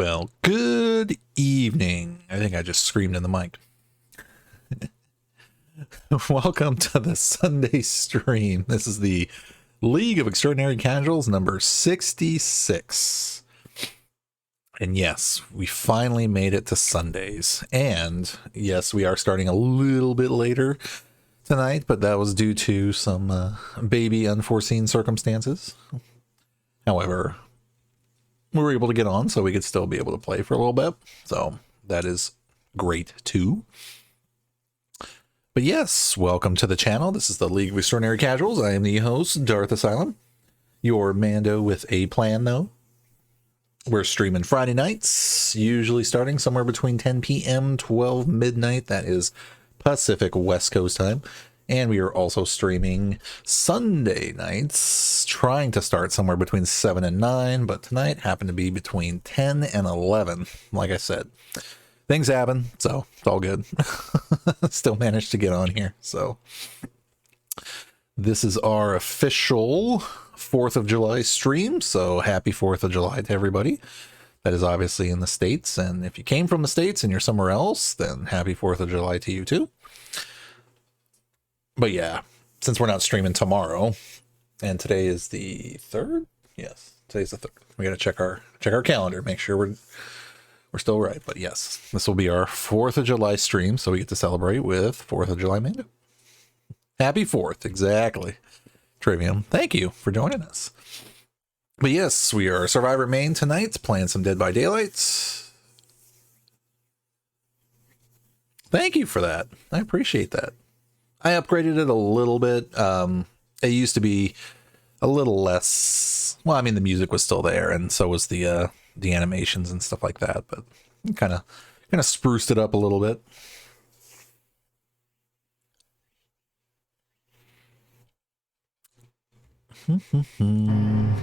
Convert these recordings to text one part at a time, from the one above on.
Well, good evening. I think I just screamed in the mic. Welcome to the Sunday stream. This is the League of Extraordinary Casuals number 66. And yes, we finally made it to Sundays. And yes, we are starting a little bit later tonight, but that was due to some baby unforeseen circumstances. However, we were able to get on so we could still be able to play for a little bit. So that is great too. But yes, welcome to the channel. This is the League of Extraordinary Casuals. I am the host, Darth Asylum. Your Mando with a plan though. We're streaming Friday nights, usually starting somewhere between 10 p.m. 12 midnight. That is Pacific West Coast time. And we are also streaming Sunday nights, trying to start somewhere between 7 and 9, but tonight happened to be between 10 and 11. Like I said, things happen, so it's all good. Still managed to get on here. So this is our official 4th of July stream, so happy 4th of July to everybody. That is obviously in the States, and if you came from the States and you're somewhere else, then happy 4th of July to you too. But yeah, since we're not streaming tomorrow, and today is the 3rd? Yes, today's the 3rd. We got to check our calendar, make sure we're still right. But yes, this will be our 4th of July stream, so we get to celebrate with 4th of July Mando. Happy 4th, exactly. Trivium, thank you for joining us. But yes, we are Survivor main tonight, playing some Dead by Daylight. Thank you for that. I appreciate that. I upgraded it a little bit. It used to be a little less. Well, I mean, the music was still there, and so was the animations and stuff like that. But kind of spruced it up a little bit.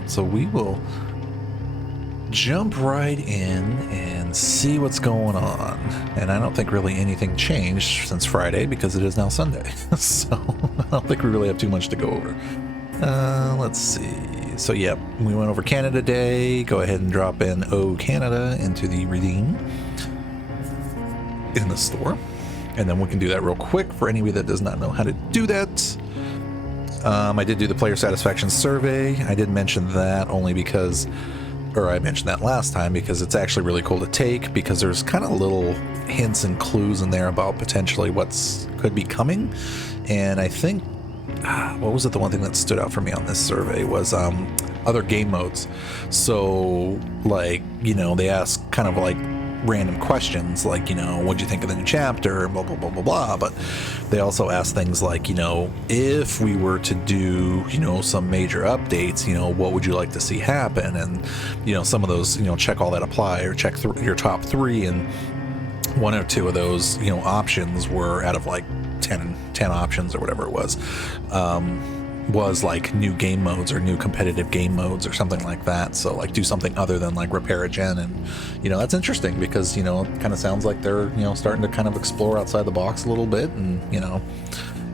So we will jump right in and see what's going on. And I don't think really anything changed since Friday because it is now Sunday. So I don't think we really have too much to go over. Let's see. So yeah, we went over Canada Day. Go ahead and drop in O Canada into the redeem in the store. And then we can do that real quick for anybody that does not know how to do that. I did do the player satisfaction survey. I did mention that only because, or I mentioned that last time because it's actually really cool to take because there's kind of little hints and clues in there about potentially what's could be coming. And I think, what was it? The one thing that stood out for me on this survey was other game modes. So like, you know, they ask kind of like random questions like, you know, what'd you think of the new chapter, blah, blah, blah, blah, blah. But they also ask things like, you know, if we were to do, you know, some major updates, you know, what would you like to see happen? And, you know, some of those, you know, check all that apply or check your top 3. And 1 or 2 of those, you know, options were out of like 10 options or whatever it was like new game modes or new competitive game modes or something like that. So like do something other than like repair a gen. And, you know, that's interesting because, you know, it kind of sounds like they're, you know, starting to kind of explore outside the box a little bit. And, you know,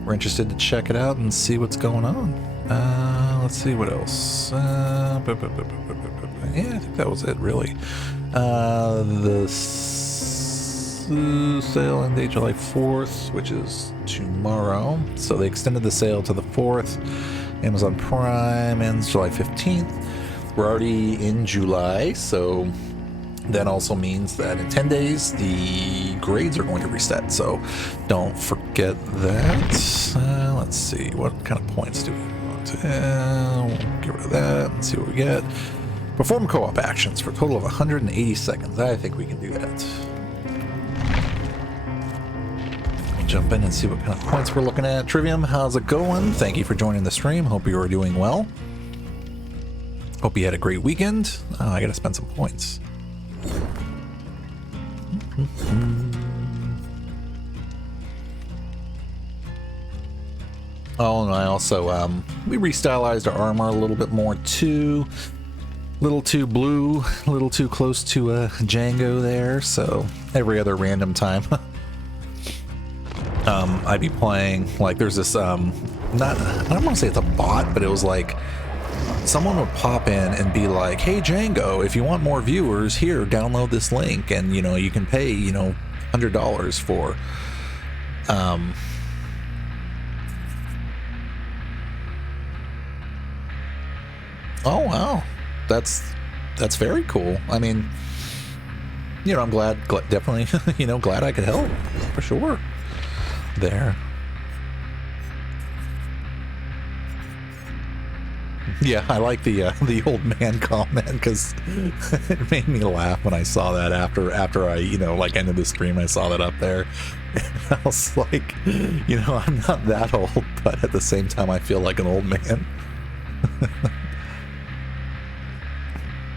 we're interested to check it out and see what's going on. Let's see what else. Yeah, I think that was it really. The sale ended July 4th, which is tomorrow. So they extended the sale to the 4th. Amazon Prime ends July 15th. We're already in July, so that also means that in 10 days the grades are going to reset. So don't forget that. Let's see, what kind of points do we want to we'll get rid of that and see what we get. Perform co-op actions for a total of 180 seconds. I think we can do that. Jump in and see what kind of points we're looking at. Trivium, how's it going? Thank you for joining the stream. Hope you are doing well. Hope you had a great weekend. Oh, I gotta spend some points. Oh, and I also we restylized our armor a little bit more too. Little too blue, a little too close to Django there. So every other random time. I'd be playing like there's this I don't want to say it's a bot, but it was like someone would pop in and be like, hey Django, if you want more viewers, here, download this link, and you can pay $100 for oh wow, that's very cool. I mean, I'm glad definitely glad I could help for sure there. Yeah, I like the old man comment, because it made me laugh when I saw that after I like ended the stream. I saw that up there, and I was like, I'm not that old, but at the same time I feel like an old man.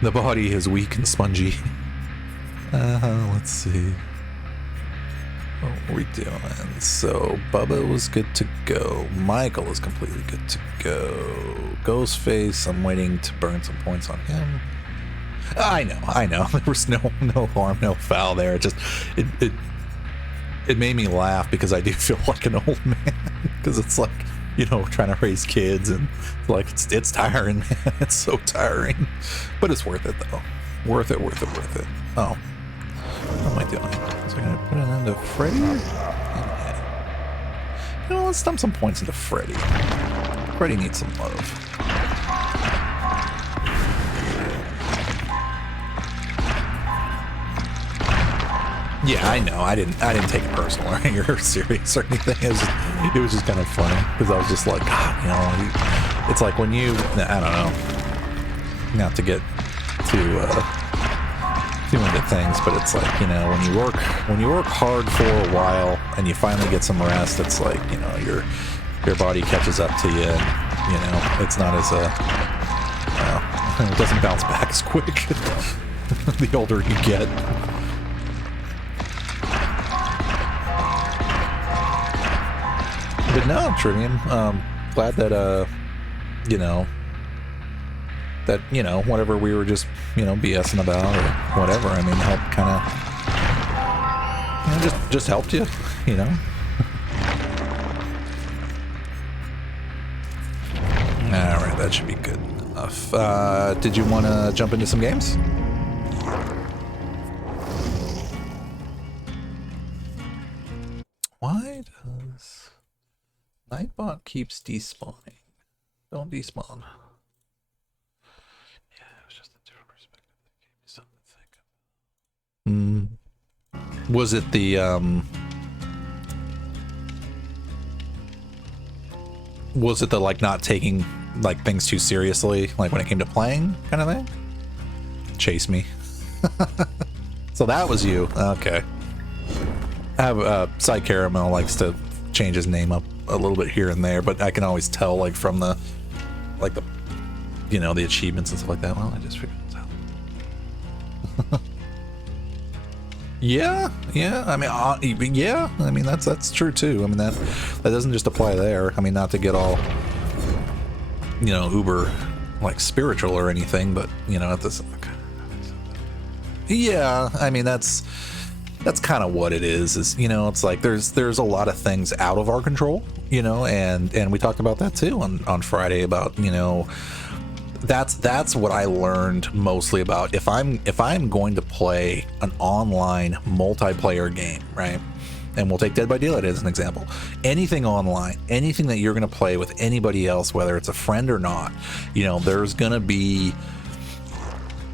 The body is weak and spongy. Let's see. What are we doing? So Bubba was good to go. Michael is completely good to go. Ghostface, I'm waiting to burn some points on him. I know. There was no harm, no foul there. It just it made me laugh because I do feel like an old man, because it's like trying to raise kids, and like it's tiring, man. It's so tiring, but it's worth it though. Worth it. Oh, what am I doing? So I'm gonna put it into Freddy. Yeah. Let's dump some points into Freddy. Freddy needs some love. Yeah, I know. I didn't take it personal or serious or anything. It was just kind of funny, because I was just like, God, it's like when I don't know, not to get too into things, but it's like, when you work hard for a while and you finally get some rest, it's like, your body catches up to you, and it's not as it doesn't bounce back as quick the older you get. But no, Trivium, glad that that whatever we were just BSing about or whatever, I mean, help kind of just helped you, all right, that should be good enough. Did you want to jump into some games? Why does Nightbot keeps despawning? Don't despawn. Was it the like not taking like things too seriously, like when it came to playing kind of thing? Chase me. So that was you. Okay. I have Cy Caramel likes to change his name up a little bit here and there, but I can always tell like from the the achievements and stuff like that. Well, I just figured it out. Yeah. I mean, yeah. I mean, that's true too. I mean, that doesn't just apply there. I mean, not to get all uber like spiritual or anything, but at this. Yeah, I mean that's kind of what it is. It's like there's a lot of things out of our control, and we talked about that too on Friday about that's what I learned mostly about if I'm going to play an online multiplayer game, right? And we'll take Dead by Daylight as an example. Anything online, anything that you're going to play with anybody else, whether it's a friend or not, there's going to be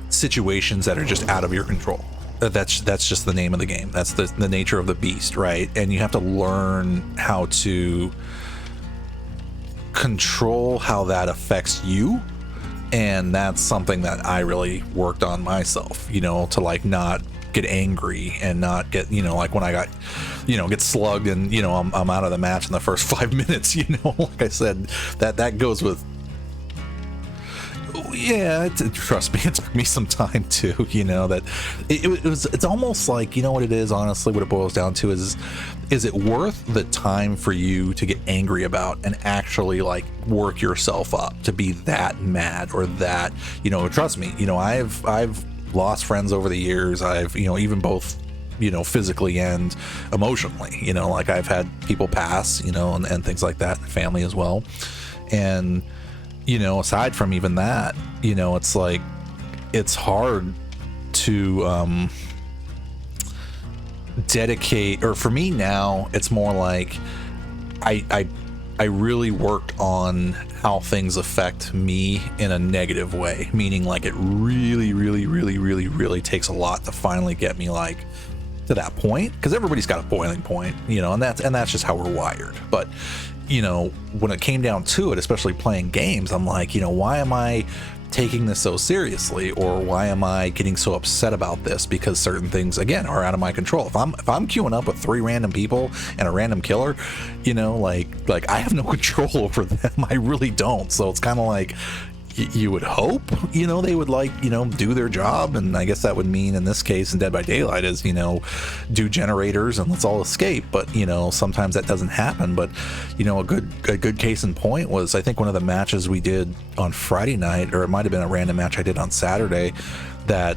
situations that are just out of your control. That's just the name of the game. That's the nature of the beast, right? And you have to learn how to control how that affects you. And that's something that I really worked on myself, to like not get angry and not get, like when I got, get slugged and, I'm out of the match in the first 5 minutes, like I said, that goes with, yeah, trust me, it took me some time too, that it's almost like, what it is, honestly, what it boils down to is it worth the time for you to get angry about and actually like work yourself up to be that mad or that, trust me, I've lost friends over the years. I've, even both, physically and emotionally, like I've had people pass, and things like that, family as well. And you know, aside from even that, you know, it's like, it's hard to dedicate, or for me now, it's more like I really worked on how things affect me in a negative way, meaning like it really takes a lot to finally get me like to that point, because everybody's got a boiling point, you know, and that's just how we're wired. But you know, when it came down to it, especially playing games, I'm like, you know, why am I taking this so seriously, or why am I getting so upset about this? Because certain things, again, are out of my control. If I'm queuing up with 3 random people and a random killer, you know, like I have no control over them. I really don't. So it's kind of like, you would hope, you know, they would like, you know, do their job. And I guess that would mean in this case in Dead by Daylight is, you know, do generators and let's all escape. But, you know, sometimes that doesn't happen. But, you know, a good case in point was, I think one of the matches we did on Friday night, or it might have been a random match I did on Saturday, that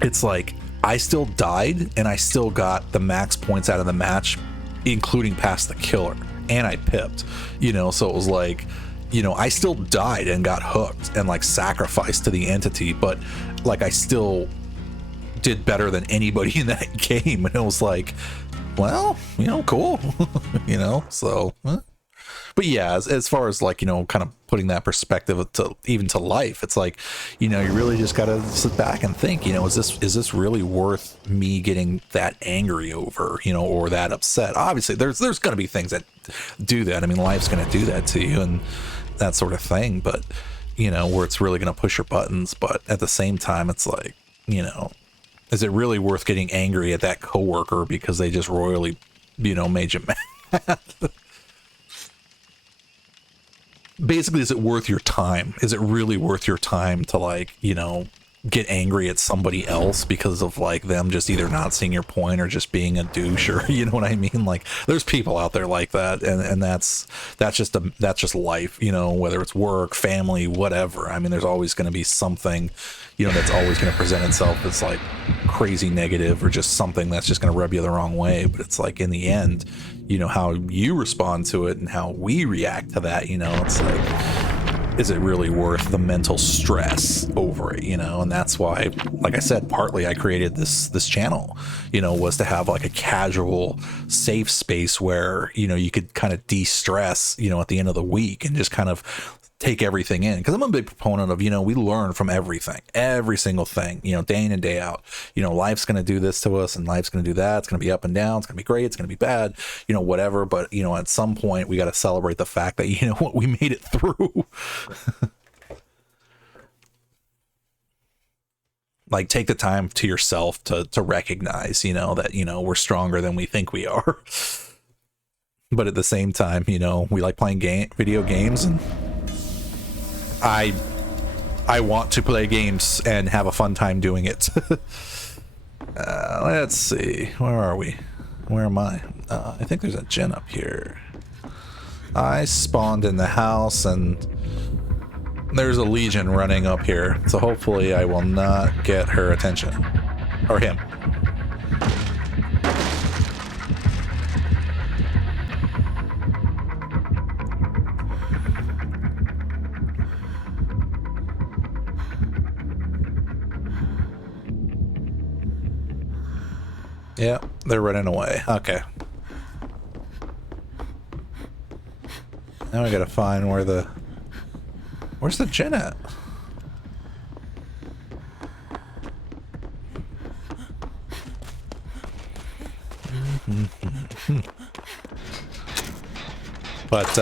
it's like I still died and I still got the max points out of the match, including past the killer, and I pipped, you know. So it was like, you know, I still died and got hooked and like sacrificed to the entity, but like I still did better than anybody in that game. And it was like, well, you know, cool. You know, so but yeah, as far as like, you know, kind of putting that perspective to even to life, it's like, you know, you really just gotta sit back and think, you know, is this really worth me getting that angry over, you know, or that upset? Obviously there's gonna be things that do that. I mean, life's gonna do that to you and that sort of thing, but you know, where it's really going to push your buttons. But at the same time, it's like, you know, is it really worth getting angry at that coworker because they just royally, you know, made you mad? Basically, is it worth your time? Is it really worth your time to, like, you know, get angry at somebody else because of like them just either not seeing your point or just being a douche, or you know what I mean? Like there's people out there like that, and that's just life, you know, whether it's work, family, whatever. I mean, there's always going to be something, you know, that's always going to present itself as like crazy negative or just something that's just going to rub you the wrong way. But it's like in the end, you know, how you respond to it and how we react to that, you know, it's like, is it really worth the mental stress over it, you know? And that's why, like I said, partly I created this channel, you know, was to have like a casual, safe space where, you know, you could kind of de-stress, you know, at the end of the week and just kind of take everything in. Because I'm a big proponent of, you know, we learn from everything, every single thing, you know, day in and day out. You know, life's going to do this to us and life's going to do that. It's going to be up and down. It's going to be great. It's going to be bad, you know, whatever. But, you know, at some point we got to celebrate the fact that, you know what, we made it through. Like, take the time to yourself to recognize, you know, that, you know, we're stronger than we think we are. But at the same time, you know, we like playing video games, and I want to play games and have a fun time doing it. Let's see. Where are we? Where am I? I think there's a gen up here. I spawned in the house and there's a Legion running up here. So hopefully I will not get her attention. Or him. Yeah, they're running away. Okay. Now I gotta find where the... Where's the gen at? But,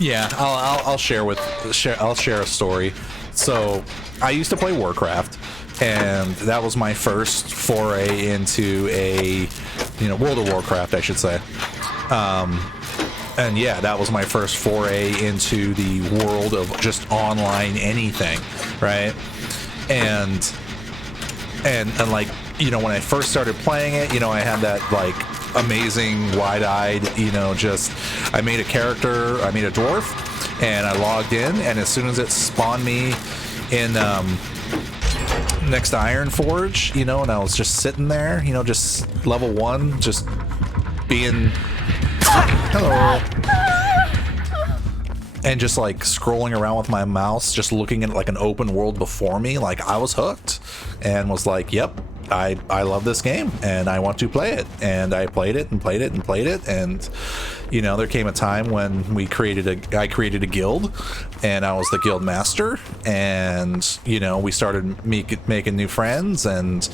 yeah, I'll share a story. So, I used to play Warcraft, and that was my first foray into a, you know, World of Warcraft, I should say. And yeah, that was my first foray into the world of just online anything, right? And like, you know, when I first started playing it, you know, I had that like amazing wide-eyed, you know, just, I made a character, I made a dwarf, and I logged in, and as soon as it spawned me in next to Ironforge, you know, and I was just sitting there, you know, just level 1, just being... Hello. and just like scrolling around with my mouse, just looking at like an open world before me, like I was hooked and was like, yep, I love this game and I want to play it. And I played it and played it and played it. And, you know, there came a time when I created a guild, and I was the guild master. And, you know, we started making new friends and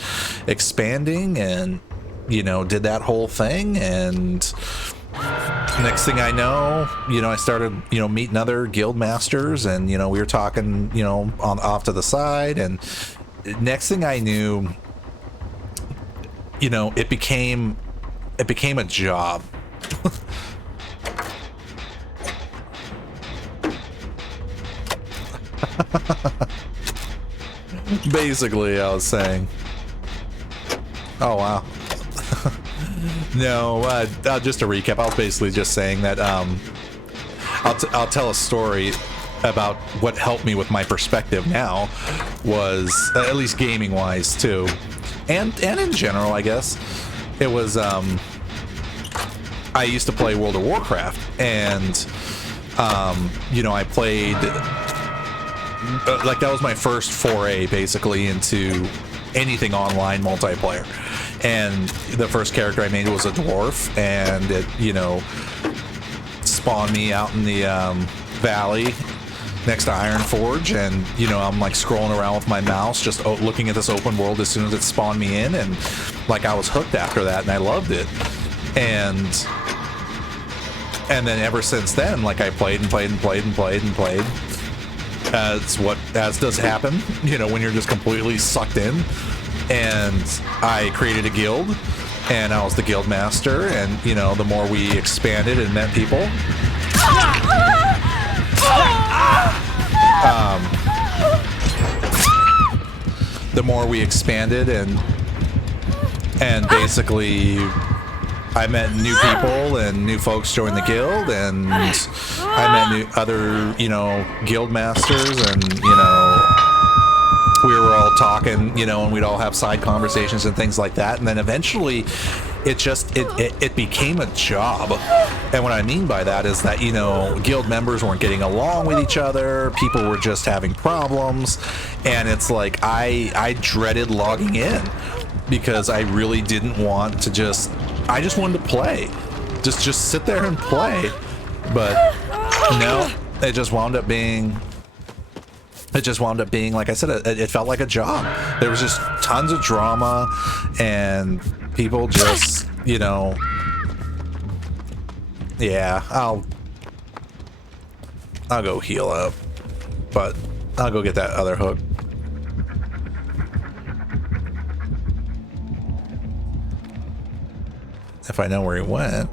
expanding, and, you know, did that whole thing. And next thing I know, you know, I started, you know, meeting other guild masters, and, you know, we were talking, you know, off to the side. And next thing I knew, you know, it became a job. Basically, I was saying. Oh, wow. No, just to recap, I was basically just saying that I'll tell a story about what helped me with my perspective now, was at least gaming wise too, and in general, I guess. It was I used to play World of Warcraft, and you know, I played like that was my first foray basically into anything online multiplayer. And the first character I made was a dwarf, and it, you know, spawned me out in the valley next to Ironforge, and, you know, I'm like scrolling around with my mouse, just looking at this open world as soon as it spawned me in, and like I was hooked after that, and I loved it. And then ever since then, like I played and played and played and played and played, as does happen, you know, when you're just completely sucked in. And I created a guild, and I was the guild master, and, you know, the more we expanded and met people, the more we expanded, and basically I met new people, and new folks joined the guild, and I met other, you know, guild masters, and, you know, we were all talking, you know, and we'd all have side conversations and things like that. And then eventually it became a job. And what I mean by that is that, you know, guild members weren't getting along with each other. People were just having problems. And it's like, I dreaded logging in, because I really didn't want to I just wanted to play. Just sit there and play. But no, it just wound up being, like I said, it felt like a job. There was just tons of drama, and people just, you know, yeah, I'll go heal up, but I'll go get that other hook. If I know where he went.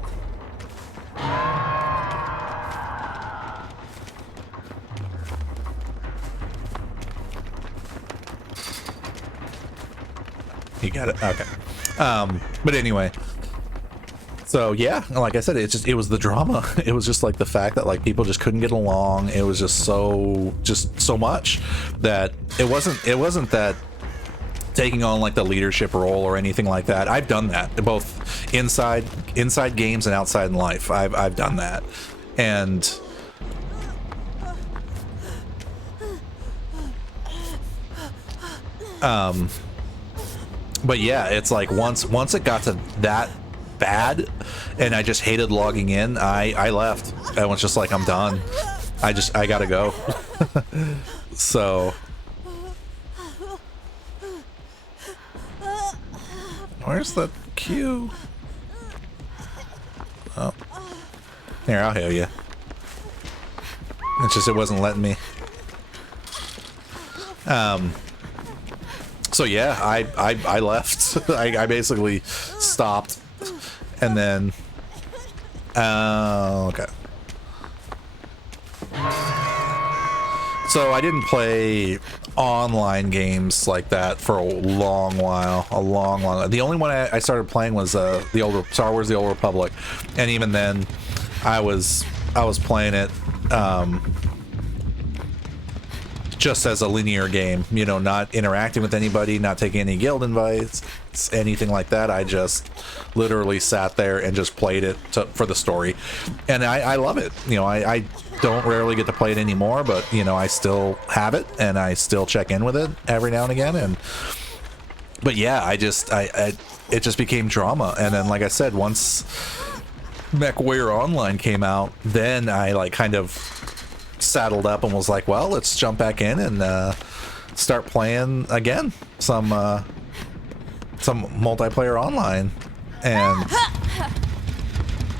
You got it. Okay. But anyway, so yeah, like I said, it was the drama. It was just like the fact that like people just couldn't get along. It was just so much that it wasn't that taking on like the leadership role or anything like that. I've done that both inside games and outside in life. I've done that. And but yeah, it's like once it got to that bad and I just hated logging in, I left. I was just like, I'm done. I gotta go. So where's the queue? Oh, here, I'll heal you. It's just it wasn't letting me. So yeah, I left. I basically stopped, and then okay. So I didn't play online games like that for a long while, The only one I started playing was the old Star Wars: The Old Republic, and even then, I was playing it just as a linear game, you know, not interacting with anybody, not taking any guild invites, quests, anything like that. I just literally sat there and just played it for the story, and I love it. You know, I don't rarely get to play it anymore, but you know, I still have it and I still check in with it every now and again. But yeah, I it just became drama, and then like I said, once MechWarrior Online came out, then I like kind of saddled up and was like, well, let's jump back in and start playing again some multiplayer online. And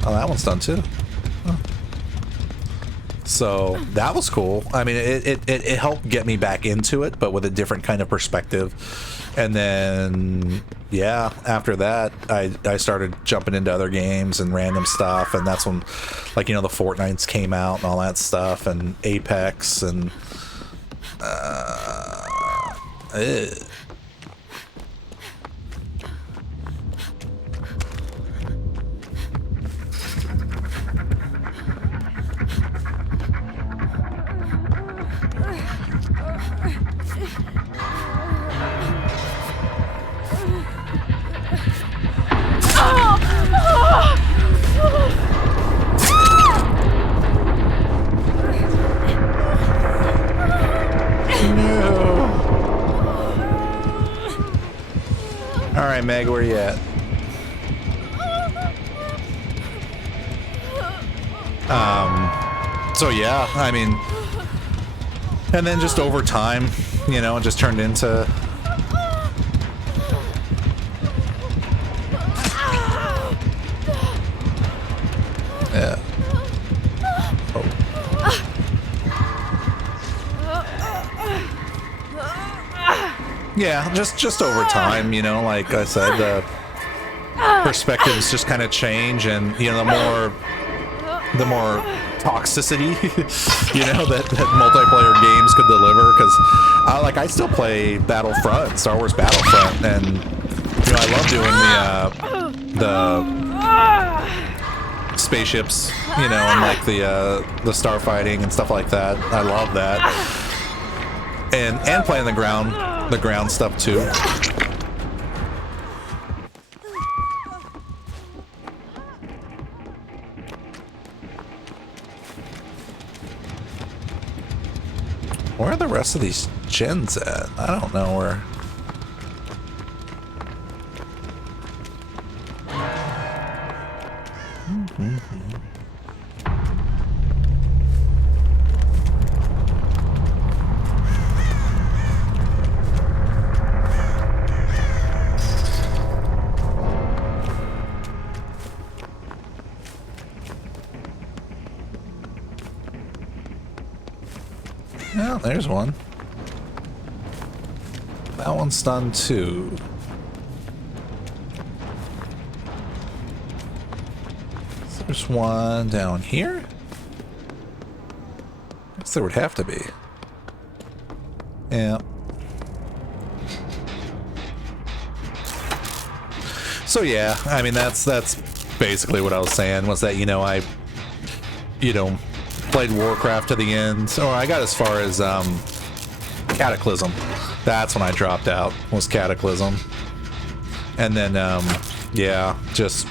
oh, that one's done too. Oh. So that was cool. I mean, it helped get me back into it, but with a different kind of perspective. And then, yeah, after that, I started jumping into other games and random stuff. And that's when, like, you know, the Fortnites came out and all that stuff, and Apex and all right, Meg, where you at? So yeah, I mean, and then just over time, you know, it just turned into yeah. Oh. Yeah, just over time, you know, like I said, the perspectives just kind of change, and you know, the more toxicity, you know, that multiplayer games could deliver. Because I still play Battlefront, Star Wars Battlefront, and you know, I love doing the spaceships, you know, and like the starfighting and stuff like that. I love that, and playing the ground stuff too. Where are the rest of these gens at? I don't know where. Well, there's one. That one's done too. So there's one down here. I guess there would have to be. Yeah. So yeah, I mean that's basically what I was saying, was that, you know, I played Warcraft to the end, or I got as far as Cataclysm. That's when I dropped out, was Cataclysm. And then yeah, just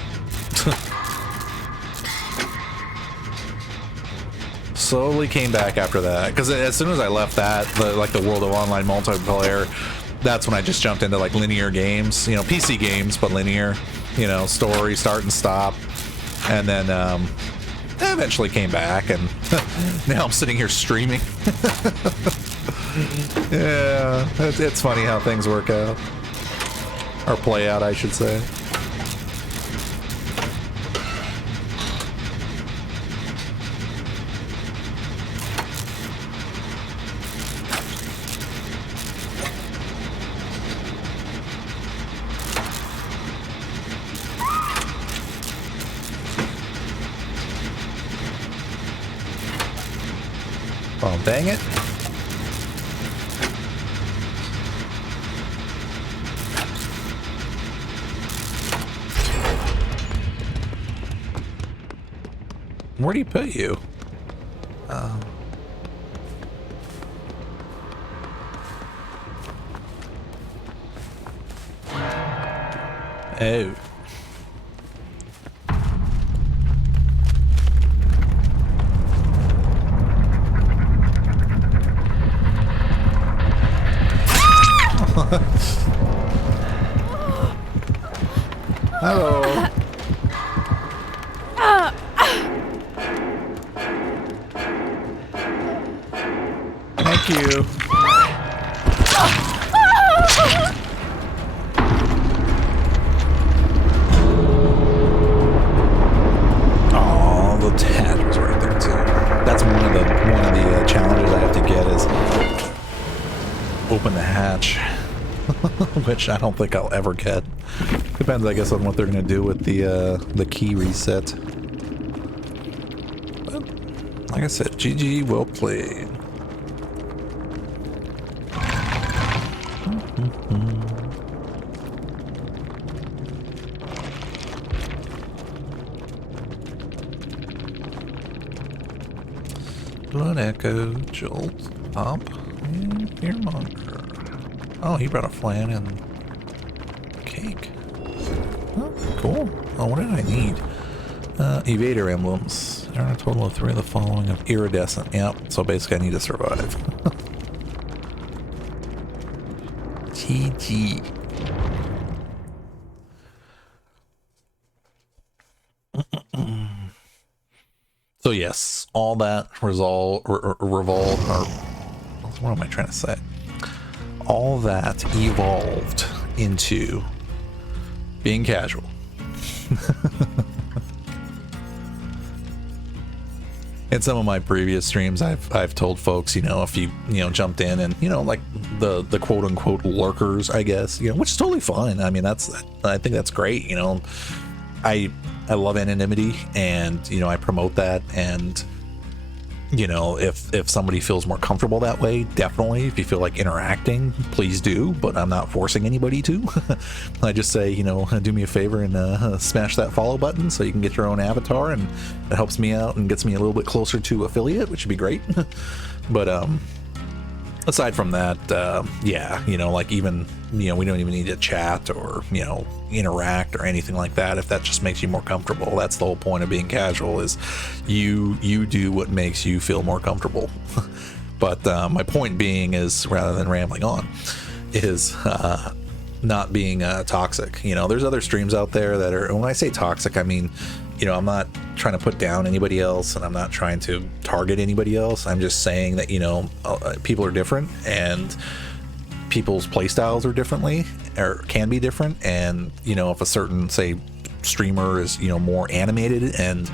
slowly came back after that, because as soon as I left that, like the World of Online multiplayer, that's when I just jumped into like linear games, you know, PC games, but linear, you know, story, start and stop. And then I eventually came back, and now I'm sitting here streaming. Yeah, it's funny how things work out. Or play out, I should say. Oh, dang it. Where do you put you? Oh. Hello. Thank you. Oh, the hatch was right there too. That's one of the challenges I have to get is open the hatch, which I don't think I'll ever get. Depends, I guess, on what they're gonna do with the key reset. But like I said, GG, well played. Blood Echo, Jolt, Pop, and Fearmonger. Oh, he brought a flan and cake. Oh, cool. Oh, what did I need? Evader emblems. There are a total of 3 of the following of iridescent. Yep, so basically I need to survive. GG. So yes, all that revolved, or what am I trying to say? All that evolved into being casual. In some of my previous streams, I've told folks, if you jumped in and like the quote unquote lurkers, I guess, which is totally fine. I mean, I think that's great. I love anonymity, and I promote that, and if somebody feels more comfortable that way, definitely. If you feel like interacting, please do, but I'm not forcing anybody to. I just say, do me a favor and smash that follow button so you can get your own avatar, and it helps me out and gets me a little bit closer to affiliate, which would be great. But aside from that, yeah, like even we don't even need to chat or interact or anything like that. If that just makes you more comfortable, that's the whole point of being casual, is you do what makes you feel more comfortable. But my point being is, rather than rambling on, is not being toxic. There's other streams out there that are, when I say toxic, I mean, I'm not trying to put down anybody else, and I'm not trying to target anybody else. I'm just saying that people are different, and people's play styles are differently, or can be different. And if a certain, say, streamer is more animated and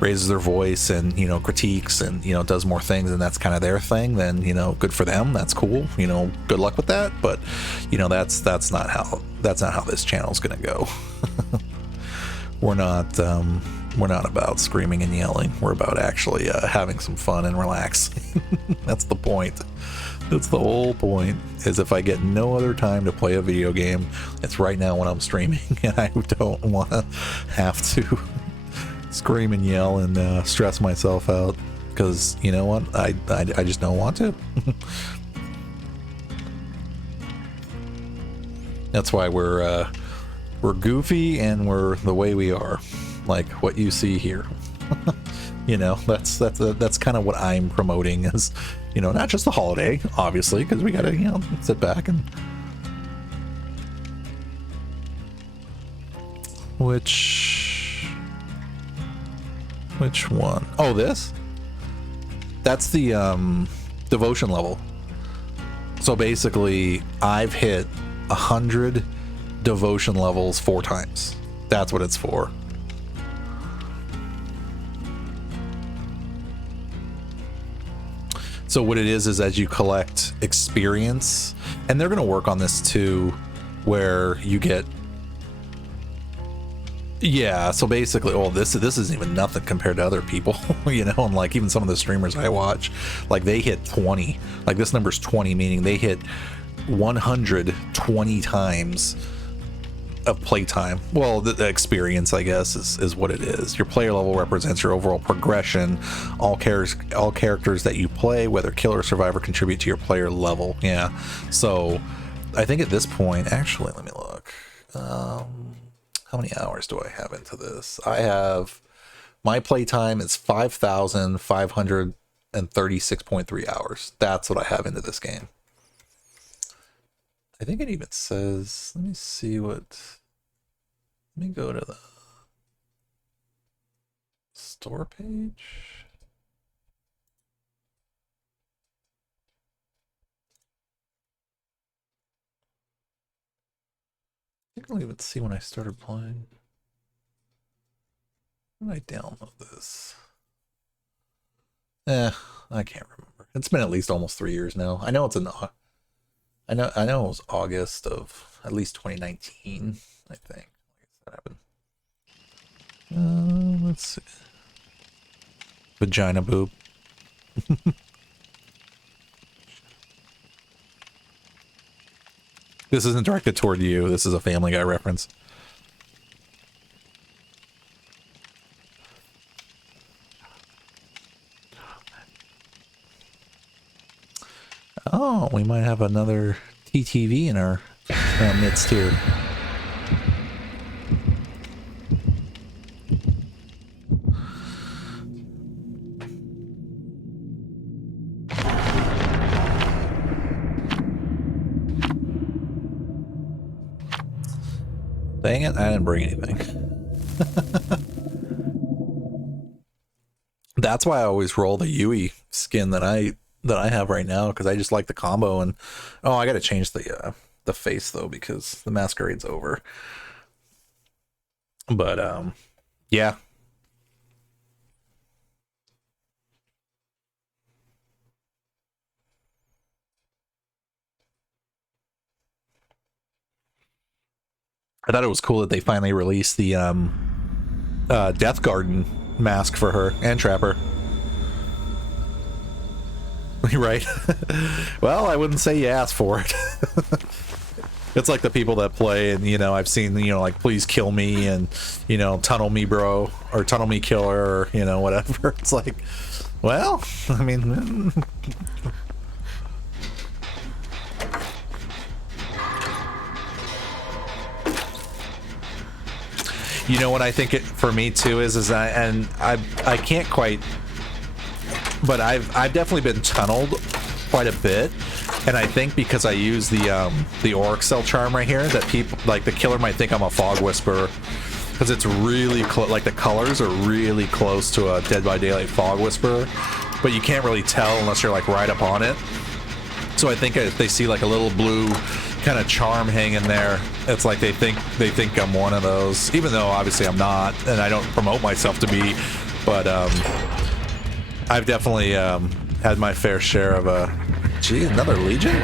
raises their voice and critiques and does more things, and that's kind of their thing, then good for them, that's cool, good luck with that. But that's not how this channel's gonna go. We're not about screaming and yelling. We're about actually having some fun and relaxing. That's the point. That's the whole point, is if I get no other time to play a video game, it's right now when I'm streaming, and I don't want to have to scream and yell and stress myself out, because you know what? I just don't want to. That's why we're goofy, and we're the way we are, like what you see here. That's kind of what I'm promoting, is not just the holiday, obviously, because we gotta sit back and which one? Oh, that's the devotion level. So basically I've hit 100 devotion levels 4 times. That's what it's for. So what it is as you collect experience, and they're going to work on this too, where you get, yeah, so basically, this isn't even nothing compared to other people, and like even some of the streamers I watch, like they hit 20, like this number's 20, meaning they hit 120 times of playtime. Well, the experience, I guess, is what it is. Your player level represents your overall progression. All characters that you play, whether killer or survivor, contribute to your player level. Yeah. So I think at this point, actually, let me look. How many hours do I have into this? I have, my playtime is 5,536.3 hours. That's what I have into this game. I think it even says, let me see what, let me go to the store page. I don't even see when I started playing. When did I download this? I can't remember. It's been at least almost 3 years now. I know it's in I know it was August of at least 2019, I think. That happened. Let's see. Vagina boob. This isn't directed toward you. This is a Family Guy reference. Oh, we might have another TTV in our midst here. Dang it, I didn't bring anything. That's why I always roll the Yui skin that I have right now, because I just like the combo. And oh, I gotta change the face though, because the masquerade's over. But yeah. I thought it was cool that they finally released the Death Garden mask for her and Trapper. Right? Well, I wouldn't say you asked for it. It's like the people that play and, you know, I've seen, you know, like, please kill me and, you know, tunnel me, bro, or tunnel me, killer, or, you know, whatever. It's like, well, I mean... You know what I think it for me too is I can't quite, but I've definitely been tunneled quite a bit, and I think because I use the Auric Cell charm right here, that people like the killer might think I'm a Fog Whisperer, because it's really close. Like the colors are really close to a Dead by Daylight Fog Whisperer, but you can't really tell unless you're like right up on it. So I think if they see like a little blue kind of charm hanging there, it's like they think I'm one of those, even though obviously I'm not, and I don't promote myself to be. But I've definitely had my fair share of gee, another Legion?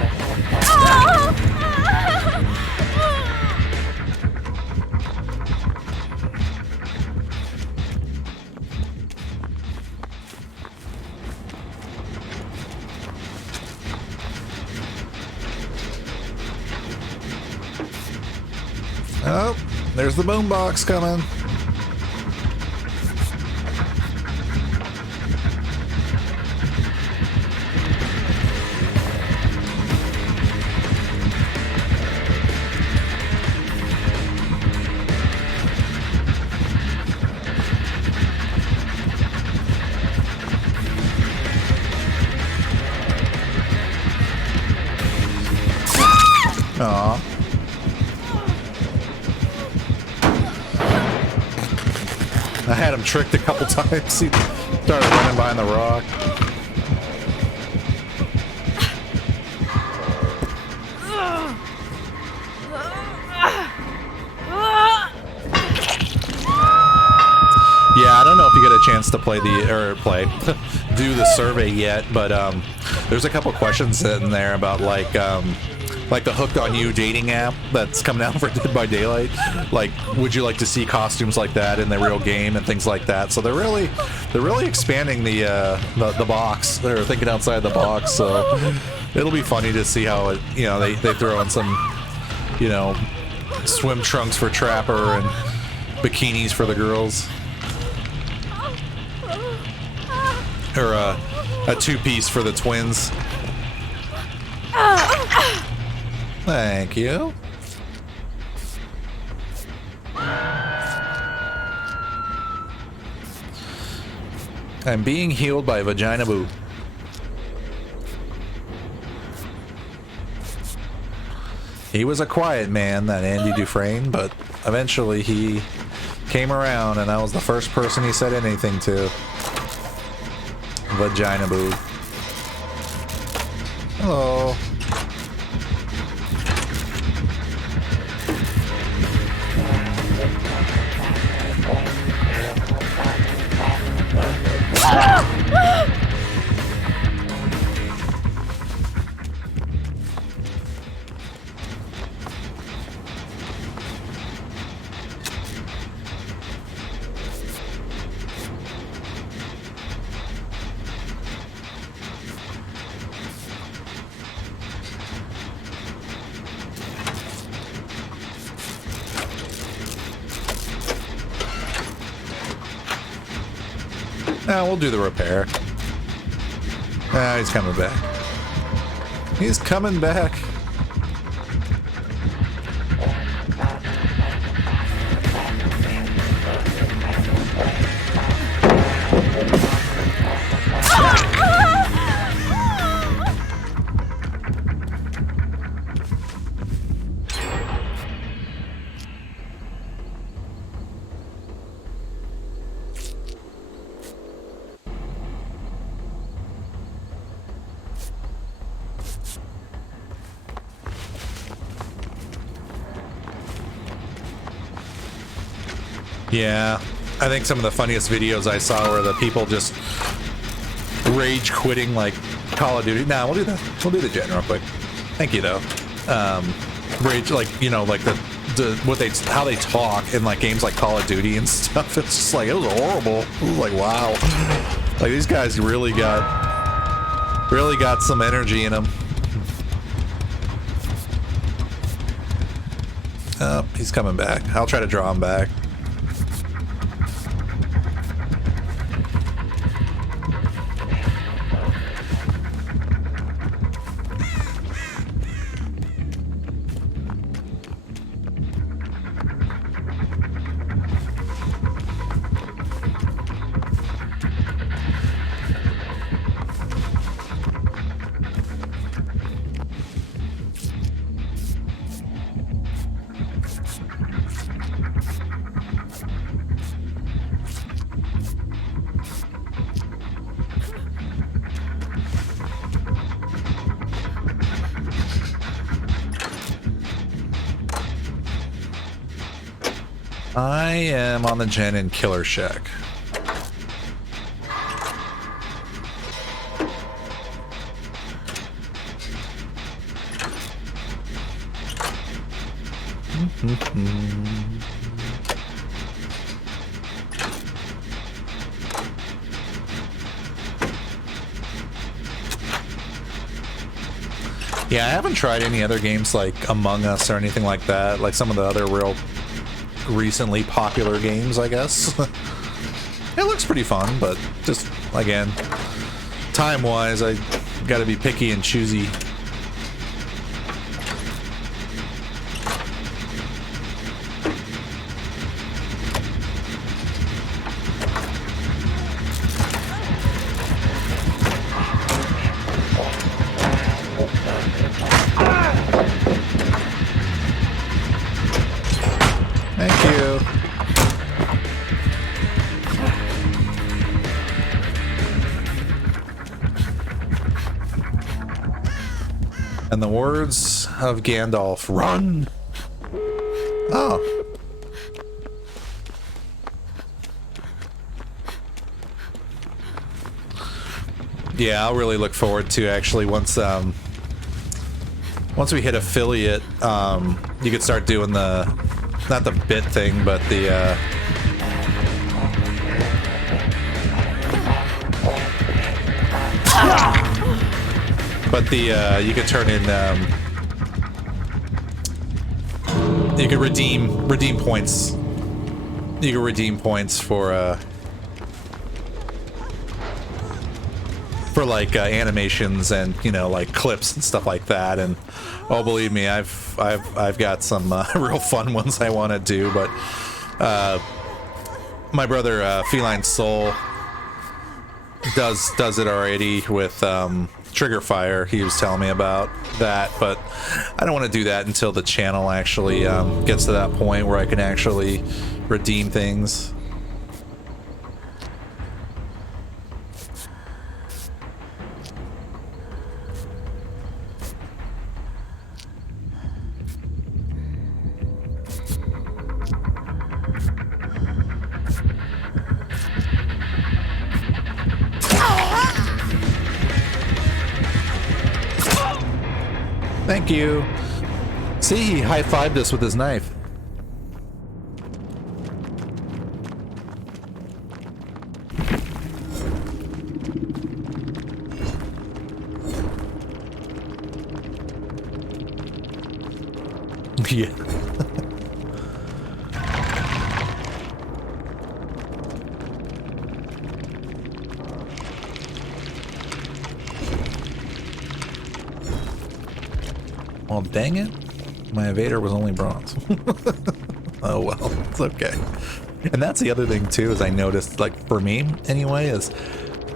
Oh, there's the boombox coming. Aw. I had him tricked a couple times. He started running behind the rock. Yeah, I don't know if you get a chance to play do the survey yet, but there's a couple questions in there about like the Hooked on You dating app that's coming out for Dead by Daylight. Like, would you like to see costumes like that in the real game and things like that? So they're really expanding the box. They're thinking outside the box. So it'll be funny to see how it, you know, they throw in some, you know, swim trunks for Trapper and bikinis for the girls, or a two-piece for the twins. Thank you. I'm being healed by Vagina Boo. He was a quiet man, that Andy Dufresne, but eventually he came around and I was the first person he said anything to. Vagina Boo. Hello. We'll do the repair. He's coming back. He's coming back. Yeah, I think some of the funniest videos I saw were the people just rage quitting like Call of Duty. Nah, we'll do that. We'll do the gen real quick. Thank you though. Rage, like, you know, like the how they talk in like games like Call of Duty and stuff. It's just like, it was horrible. It was like, wow, like these guys really got some energy in them. Oh, he's coming back. I'll try to draw him back. I am on the gen in Killer Shack. Yeah, I haven't tried any other games like Among Us or anything like that, like some of the other real recently popular games, I guess. It looks pretty fun, but just, again, time-wise, I gotta be picky and choosy. In the words of Gandalf, run! Oh. Yeah, I'll really look forward to actually once we hit affiliate, you could start doing the, not the bit thing, but the you could turn in, you could redeem points. You can redeem points for like animations and, you know, like clips and stuff like that. And oh, believe me, I've got some real fun ones I want to do. But my brother Feline Soul does it already with trigger fire. He was telling me about that, but I don't want to do that until the channel actually gets to that point where I can actually redeem things. Thank you. See, he high-fived us with his knife. Yeah. Well, dang it. My evader was only bronze. Oh, well, it's okay. And that's the other thing, too, is I noticed, like, for me, anyway, is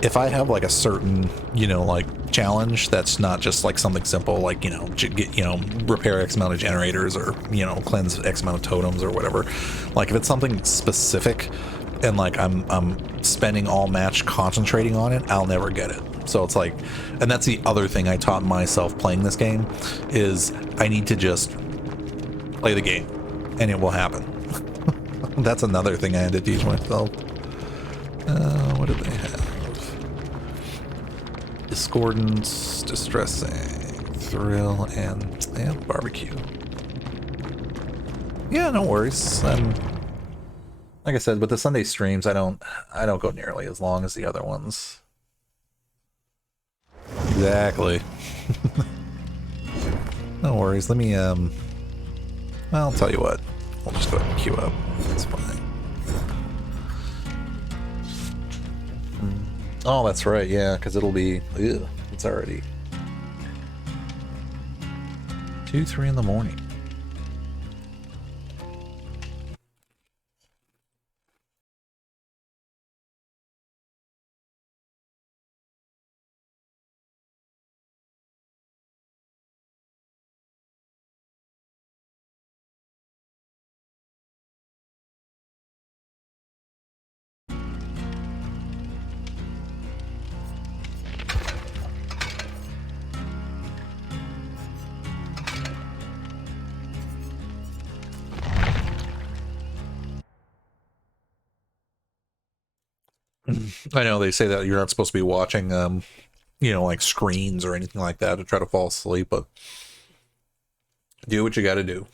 if I have, like, a certain, you know, like, challenge that's not just, like, something simple, like, you know, get, you know, repair X amount of generators or, you know, cleanse X amount of totems or whatever. Like, if it's something specific and, like, I'm spending all match concentrating on it, I'll never get it. So it's like, and that's the other thing I taught myself playing this game, is I need to just play the game and it will happen. That's another thing I had to teach myself. What did they have? Discordance, Distressing, Thrill, and Barbecue. Yeah, no worries. Like I said, with the Sunday streams, I don't go nearly as long as the other ones. Exactly. No worries. Let me, well, I'll tell you what. We'll just go ahead and queue up. That's fine. Oh, that's right. Yeah, because it'll be, ew, it's already 2, 3 in the morning. I know they say that you're not supposed to be watching, you know, like screens or anything like that to try to fall asleep, but do what you got to do.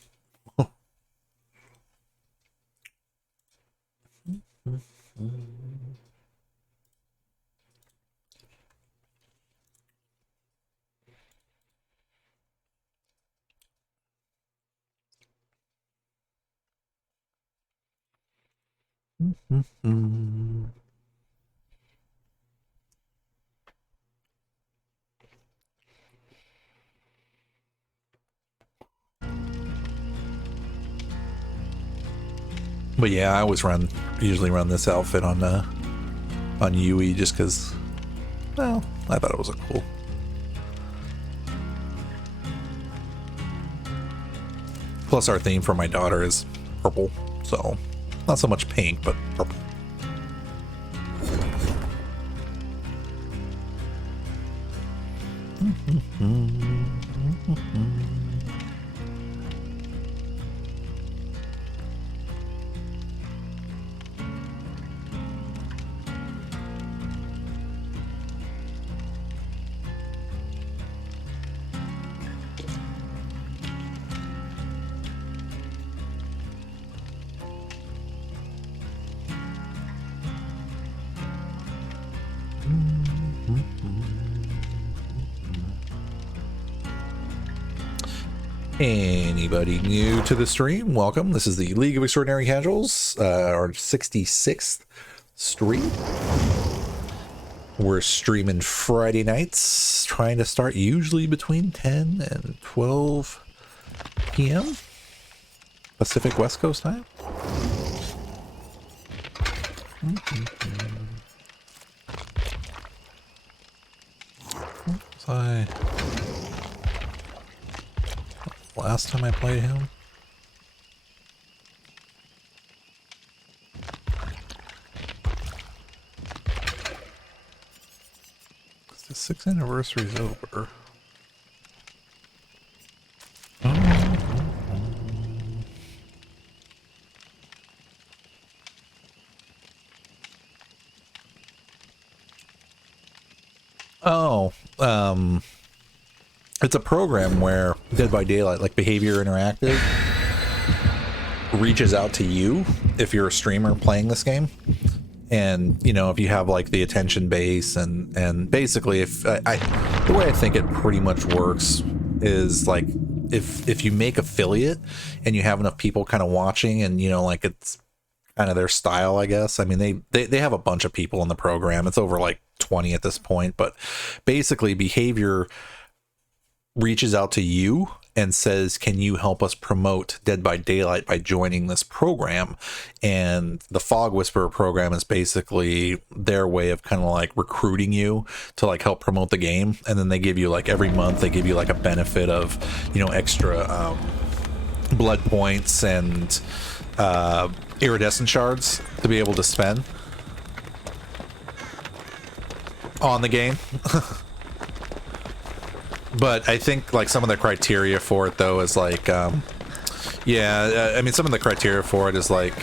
But yeah, I always usually run this outfit on Yui just because, well, I thought it was a cool. Plus our theme for my daughter is purple, so not so much pink, but purple. Anybody new to the stream, welcome. This is the League of Extraordinary Casuals, our 66th stream. We're streaming Friday nights, trying to start usually between 10 and 12 p.m. Pacific West Coast time. Was I... Last time I played him? The 6th anniversary is over. Oh, it's a program where Dead by Daylight, like Behavior Interactive, reaches out to you if you're a streamer playing this game. And, you know, if you have like the attention base and basically if the way I think it pretty much works is like if you make affiliate and you have enough people kind of watching and, you know, like it's kind of their style, I guess. I mean, they have a bunch of people in the program. It's over like 20 at this point, but basically Behavior reaches out to you and says, can you help us promote Dead by Daylight by joining this program? And the Fog Whisperer program is basically their way of kind of like recruiting you to like help promote the game. And then they give you like every month, they give you like a benefit of, you know, extra blood points and iridescent shards to be able to spend on the game. But I think like some of the criteria for it though is like I mean some of the criteria for it is like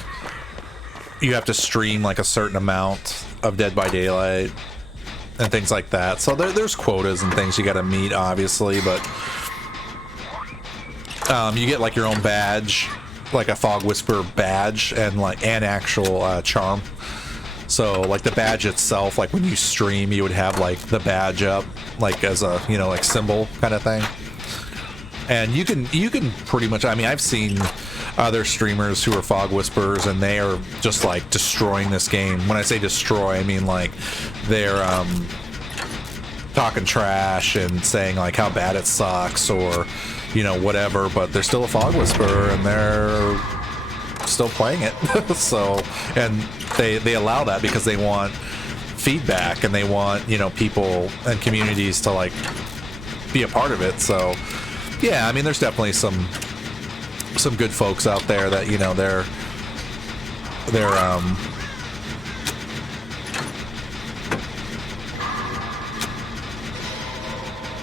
you have to stream like a certain amount of Dead by Daylight and things like that. So there's quotas and things you got to meet, obviously, but you get like your own badge, like a Fog Whisperer badge, and like an actual charm. So like the badge itself, like when you stream, you would have like the badge up, like as a, you know, like symbol kind of thing. And you can pretty much, I mean, I've seen other streamers who are Fog Whisperers and they are just like destroying this game. When I say destroy, I mean like they're talking trash and saying like how bad it sucks or, you know, whatever, but they're still a Fog Whisperer and they're still playing it. So, and they allow that because they want feedback and they want, you know, people and communities to like be a part of it. So yeah, I mean there's definitely some good folks out there that, you know, they're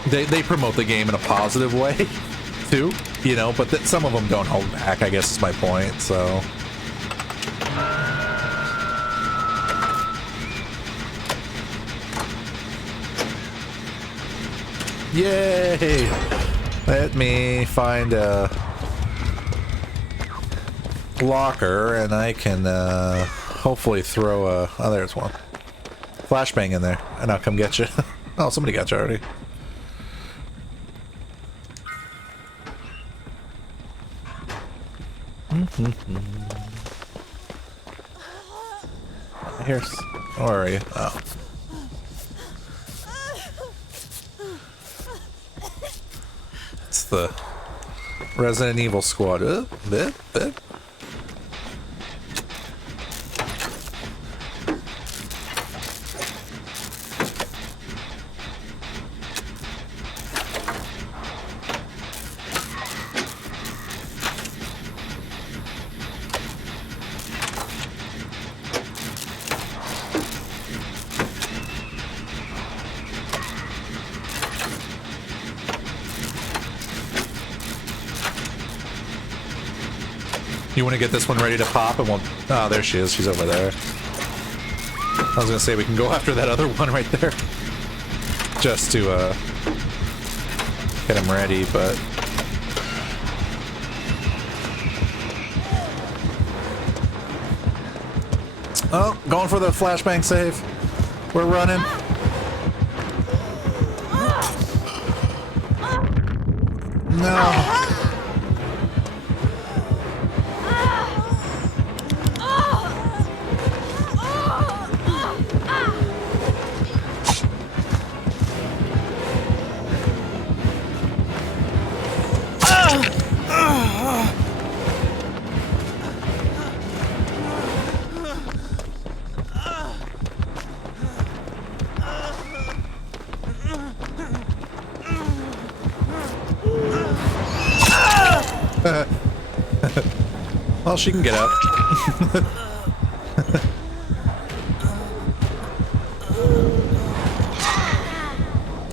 they promote the game in a positive way too, you know, but some of them don't hold back, I guess is my point. So yay! Let me find a locker and I can hopefully throw a... Oh, there's one. Flashbang in there and I'll come get you. Oh, somebody got you already. Here's... Where are you? Oh. It's the Resident Evil squad. You want to get this one ready to pop and we'll... Oh, there she is. She's over there. I was going to say we can go after that other one right there. Just to get him ready, but... Oh, going for the flashbang save. We're running. No. she can get up.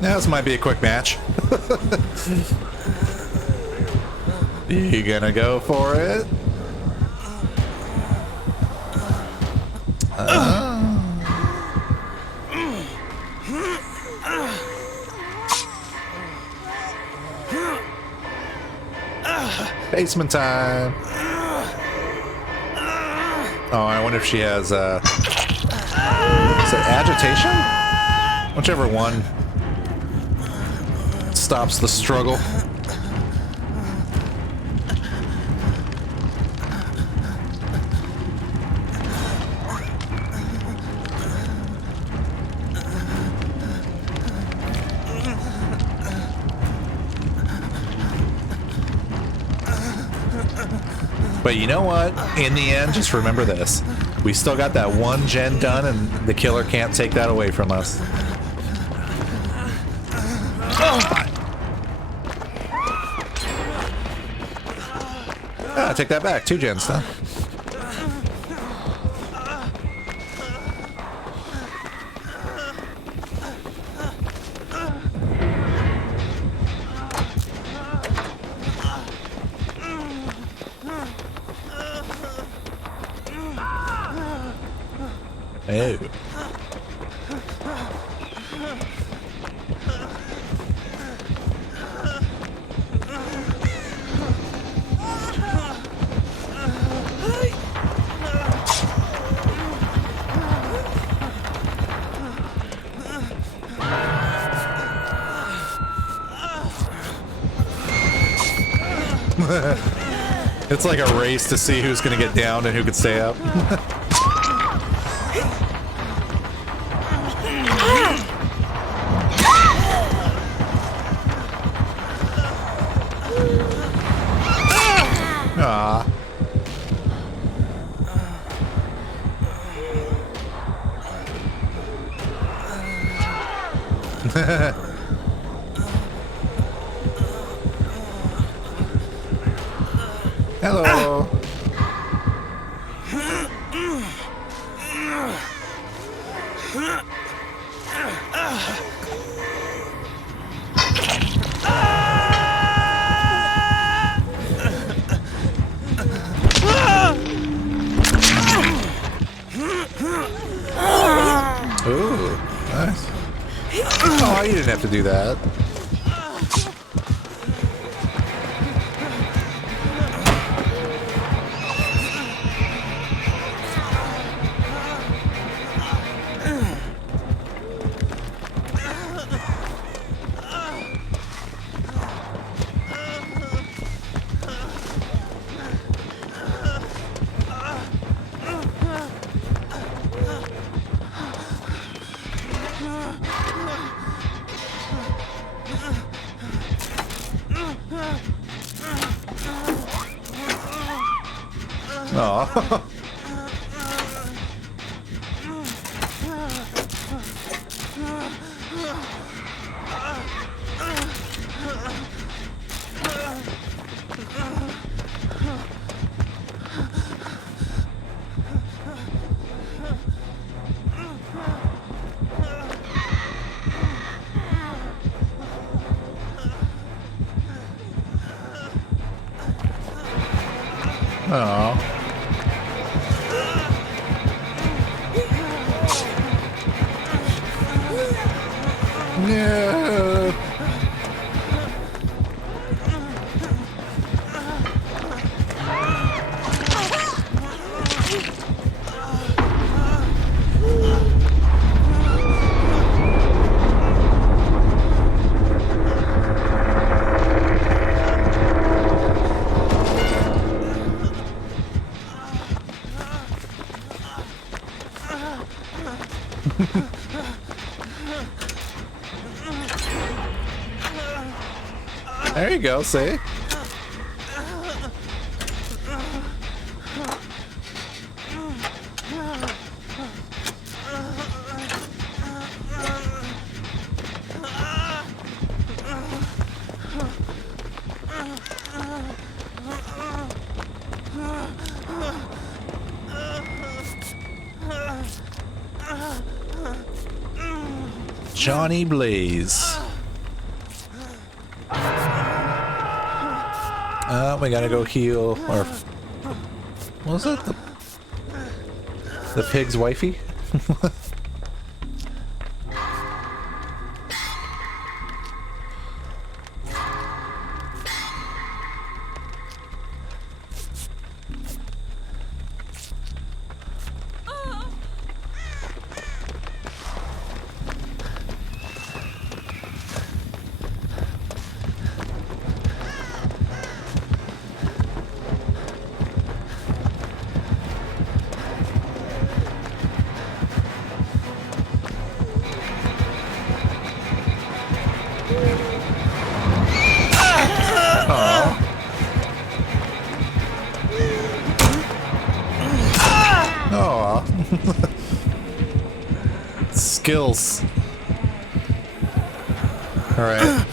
Yeah, this might be a quick match. You gonna go for it? Basement time. Oh, I wonder if she has, is it agitation? Whichever one stops the struggle. But you know what? In the end, just remember this. We still got that one gen done, and the killer can't take that away from us. Ah, take that back. 2 gens, huh? Oh. It's like a race to see who's gonna get down and who can stay up. Aw. Hello. Ooh, nice. Oh, you didn't have to do that. Oh. Oh. No. There you go, see? Johnny Blaze. We gotta go heal our... What was it? The pig's wifey? Skills. All right.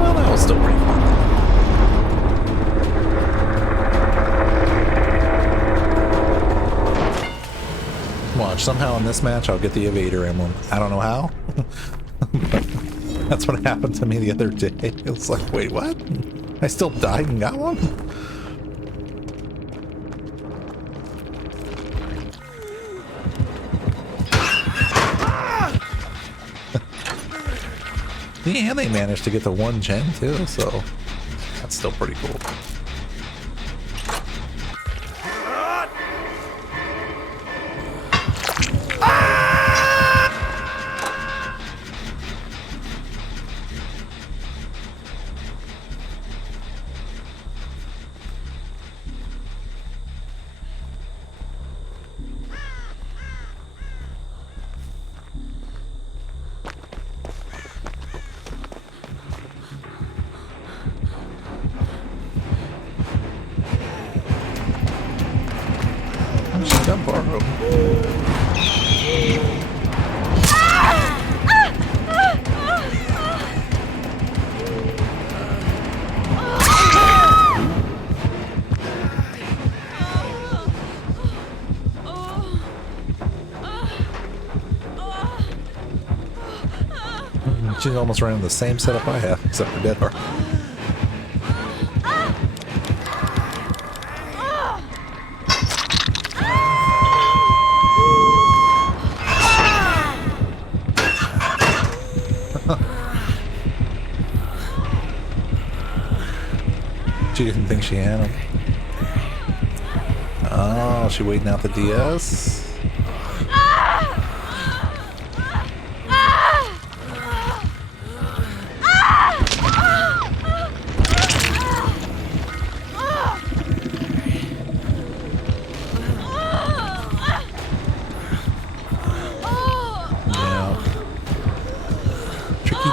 Well, that was still pretty fun. Watch, somehow in this match I'll get the Evader emblem. I don't know how, but that's what happened to me the other day. It was like, wait, what? I still died and got one? Yeah, and they managed to get the 1 gen too, so that's still pretty cool. She's almost running the same setup I have, except for Dead Heart. She didn't think she had him. Oh, she waiting out the DS?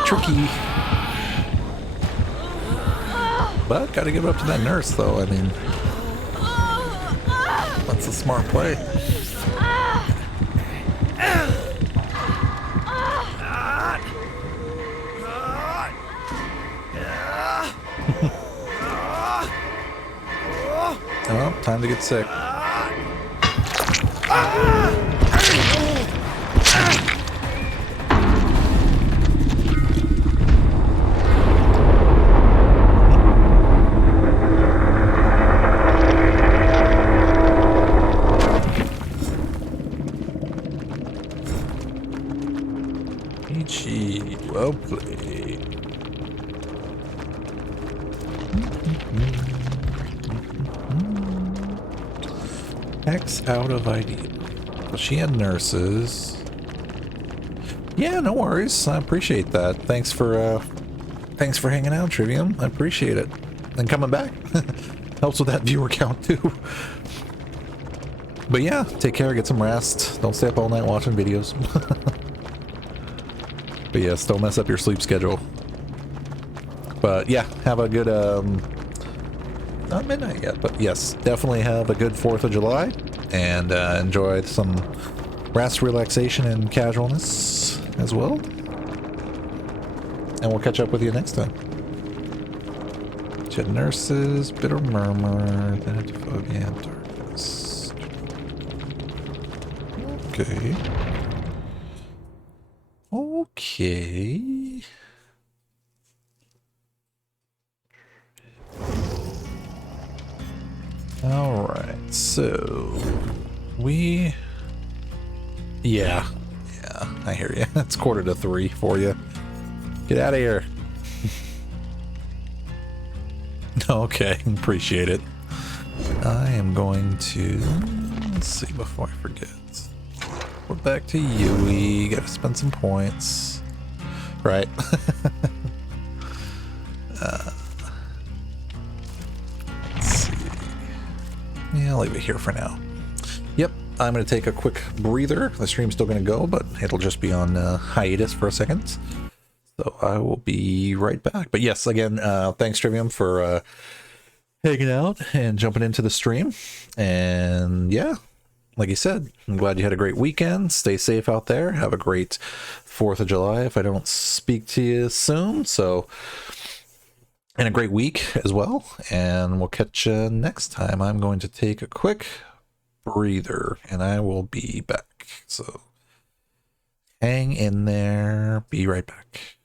Tricky. But gotta give it up to that nurse, though. I mean, that's a smart play. Oh, time to get sick. Well played. X out of ID. Well, she had nurses. Yeah, no worries. I appreciate that. Thanks for hanging out, Trivium. I appreciate it. And coming back. Helps with that viewer count too. But yeah, take care, get some rest. Don't stay up all night watching videos. But yes, don't mess up your sleep schedule. But yeah, have a good, not midnight yet, but yes, definitely have a good 4th of July and enjoy some rest, relaxation, and casualness as well. And we'll catch up with you next time. Jet nurses, bitter murmur, thanatophobia, darkness. Okay. Okay. Alright, so yeah, I hear you. It's 2:45 for you. Get out of here. Okay, appreciate it. I am going to, let's see before I forget. We're back to Yui. Gotta spend some points. Right. Let's see. Yeah, I'll leave it here for now. Yep, I'm going to take a quick breather. The stream's still going to go, but it'll just be on hiatus for a second. So I will be right back. But yes, again, thanks Trivium for hanging out and jumping into the stream. And yeah, like you said, I'm glad you had a great weekend. Stay safe out there. Have a great 4th of July if I don't speak to you soon. So, and a great week as well. And we'll catch you next time. I'm going to take a quick breather and I will be back. So hang in there. Be right back.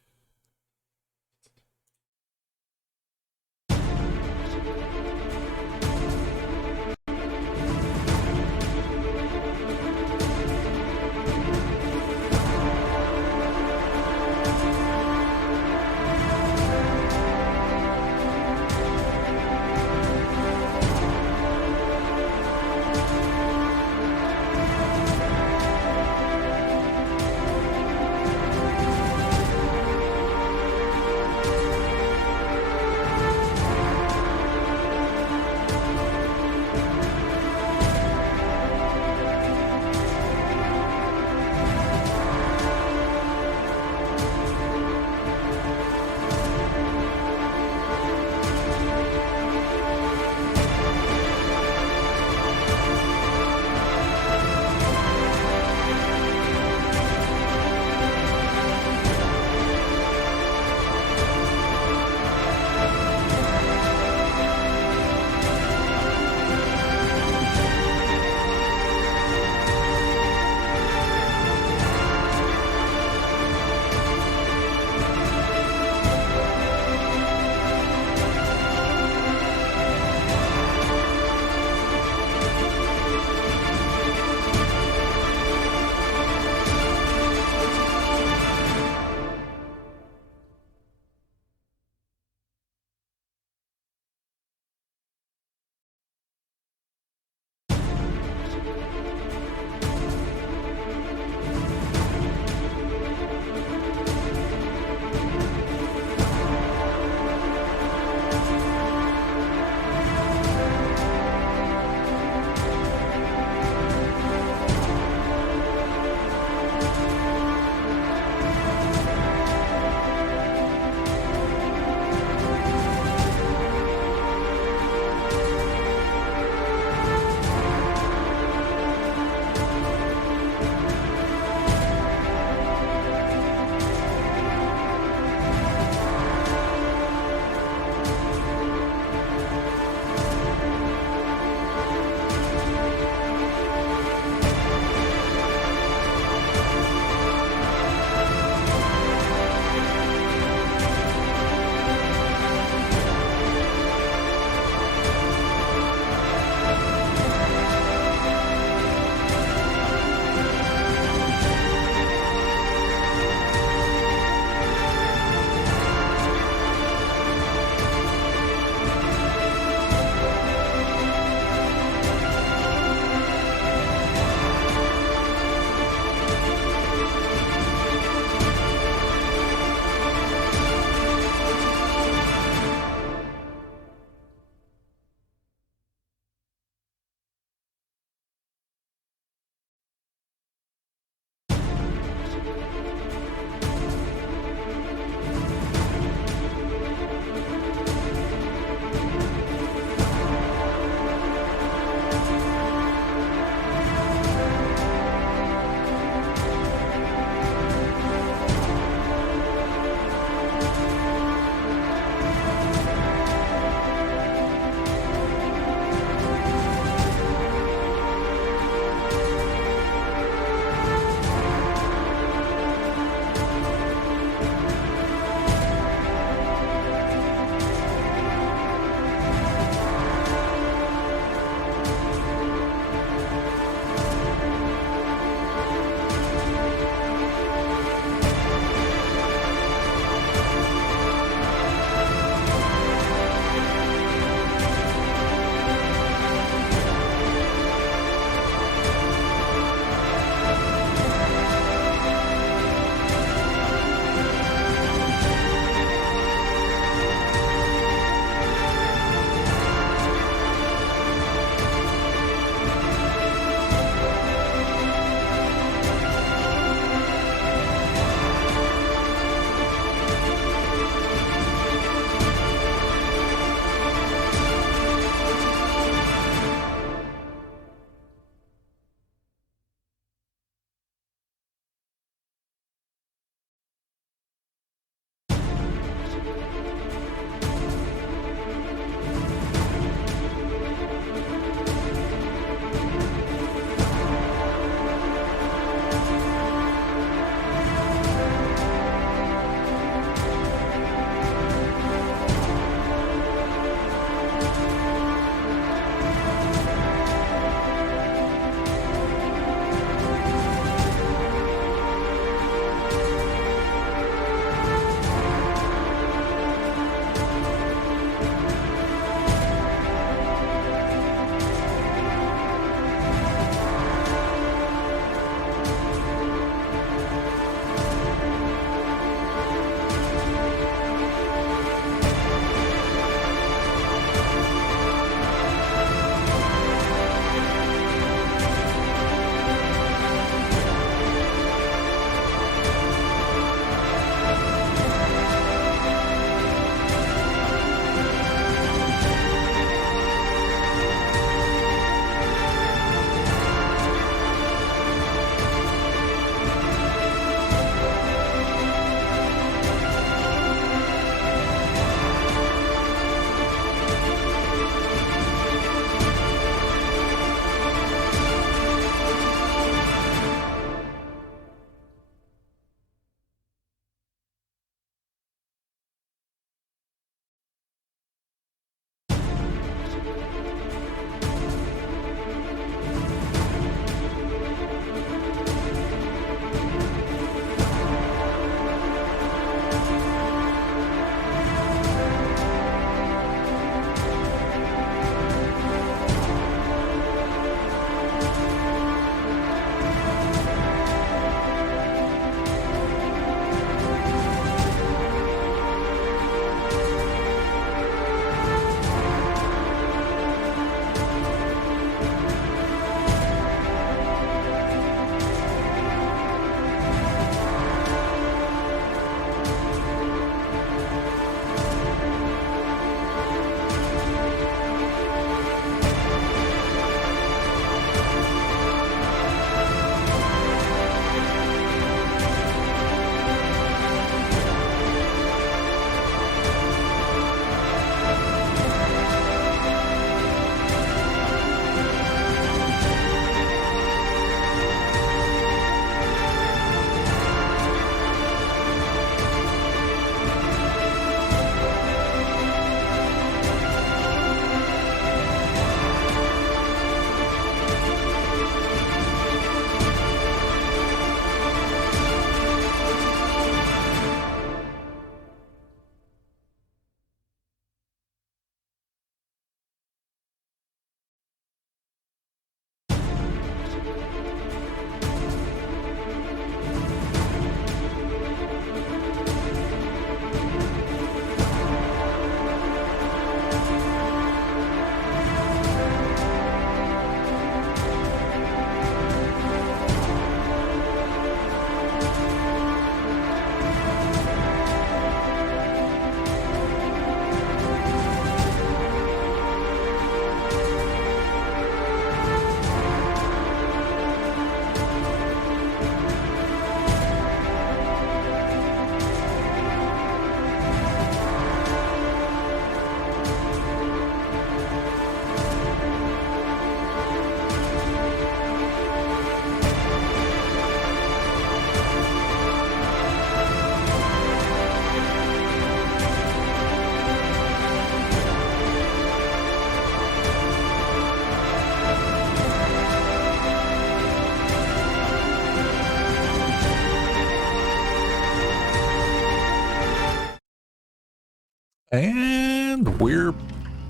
And we're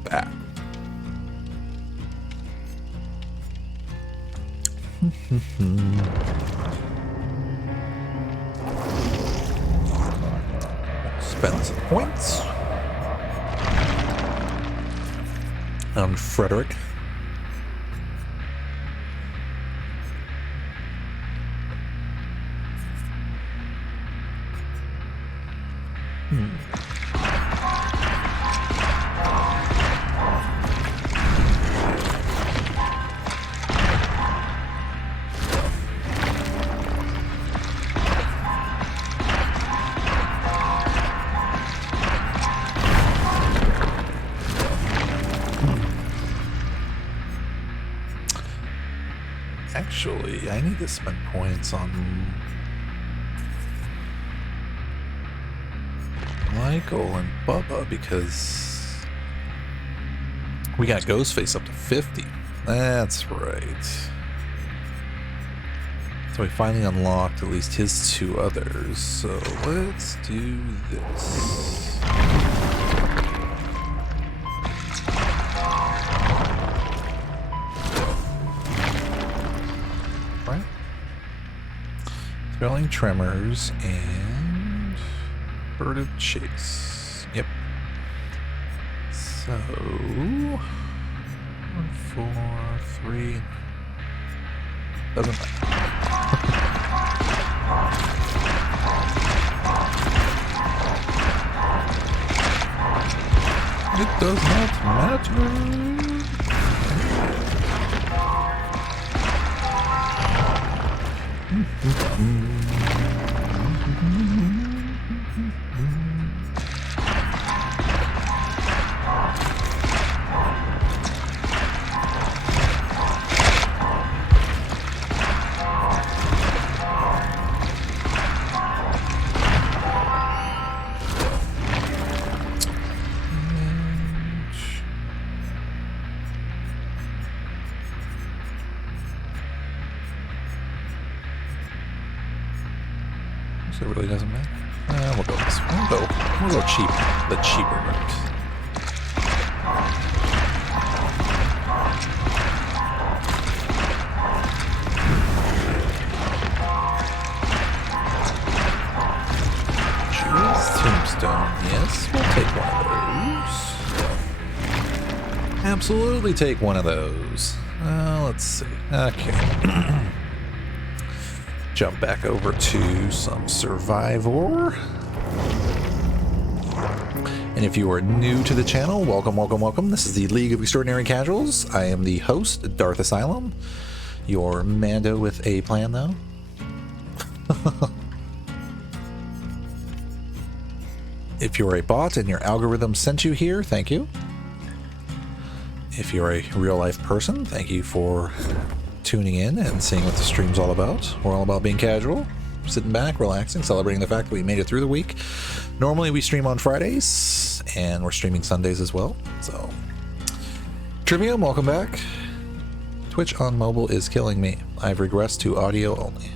back. Spend some points on Frederick. Actually, I need to spend points on Michael and Bubba because we got Ghostface up to 50. That's right. So we finally unlocked at least his two others. So let's do this. Right? Spelling Tremors and Bird of Chase. Yep. So 1, 4, 3. Doesn't matter. It does not matter. So it really doesn't matter. We'll go this one. We'll go cheap. The cheaper route. Jewel's Tombstone. Yes, we'll take one of those. Absolutely take one of those. Let's see. Okay. Jump back over to some Survivor. And if you are new to the channel, welcome, welcome, welcome. This is the League of Extraordinary Casuals. I am the host, Darth Asylum. Your Mando with a plan, though. If you're a bot and your algorithm sent you here, thank you. If you're a real-life person, thank you for tuning in and seeing what the stream's all about. We're all about being casual, sitting back, relaxing, celebrating the fact that we made it through the week. Normally we stream on Fridays, and we're streaming Sundays as well. So, Trivium, welcome back. Twitch on mobile is killing me. I've regressed to audio only.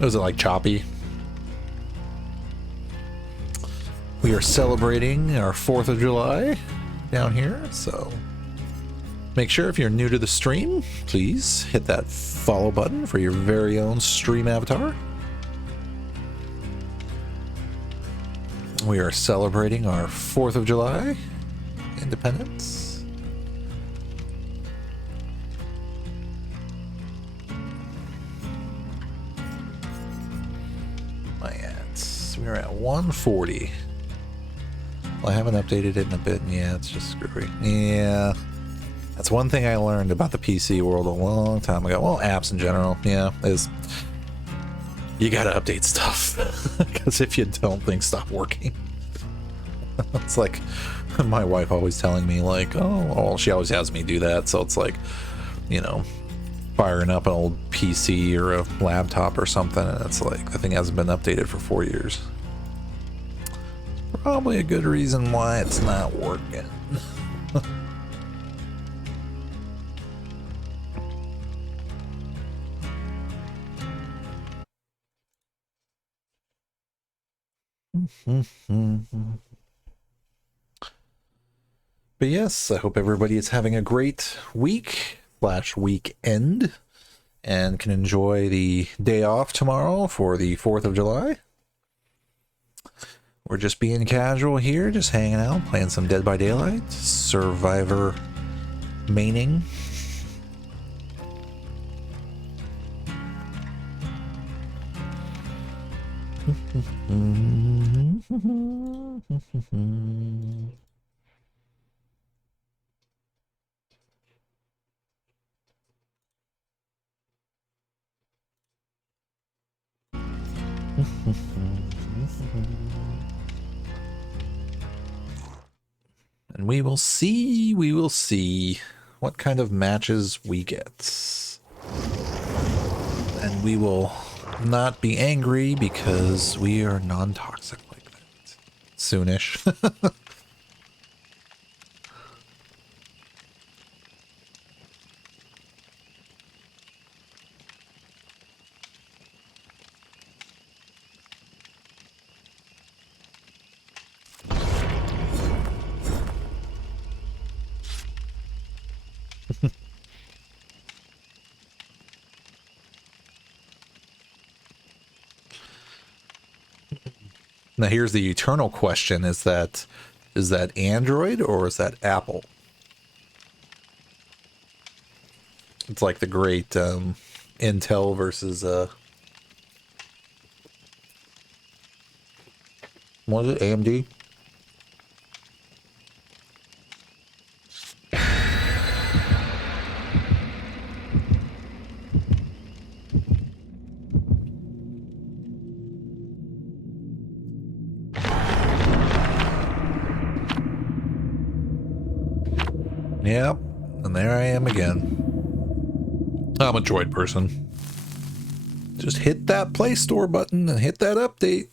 Was it like choppy? We are celebrating our 4th of July down here, so make sure if you're new to the stream, please hit that follow button for your very own stream avatar. We are celebrating our 4th of July, Independence. We're at 140. Well, I haven't updated it in a bit, and yeah, it's just screwy. Yeah. That's one thing I learned about the PC world a long time ago. Well, apps in general, yeah, is you gotta update stuff. Because if you don't, things stop working. It's like my wife always telling me, like, oh, she always has me do that. So it's like, you know, firing up an old PC or a laptop or something, and it's like the thing hasn't been updated for 4 years. Probably a good reason why it's not working. But yes, I hope everybody is having a great week / weekend and can enjoy the day off tomorrow for the 4th of July. We're just being casual here, just hanging out, playing some Dead by Daylight, Survivor maining. And we will see what kind of matches we get. And we will not be angry because we are non-toxic like that. Soonish. Now here's the eternal question, is that Android or is that Apple? It's like the great Intel versus what is it, AMD? Yep, and there I am again. I'm a Droid person. Just hit that Play Store button and hit that update.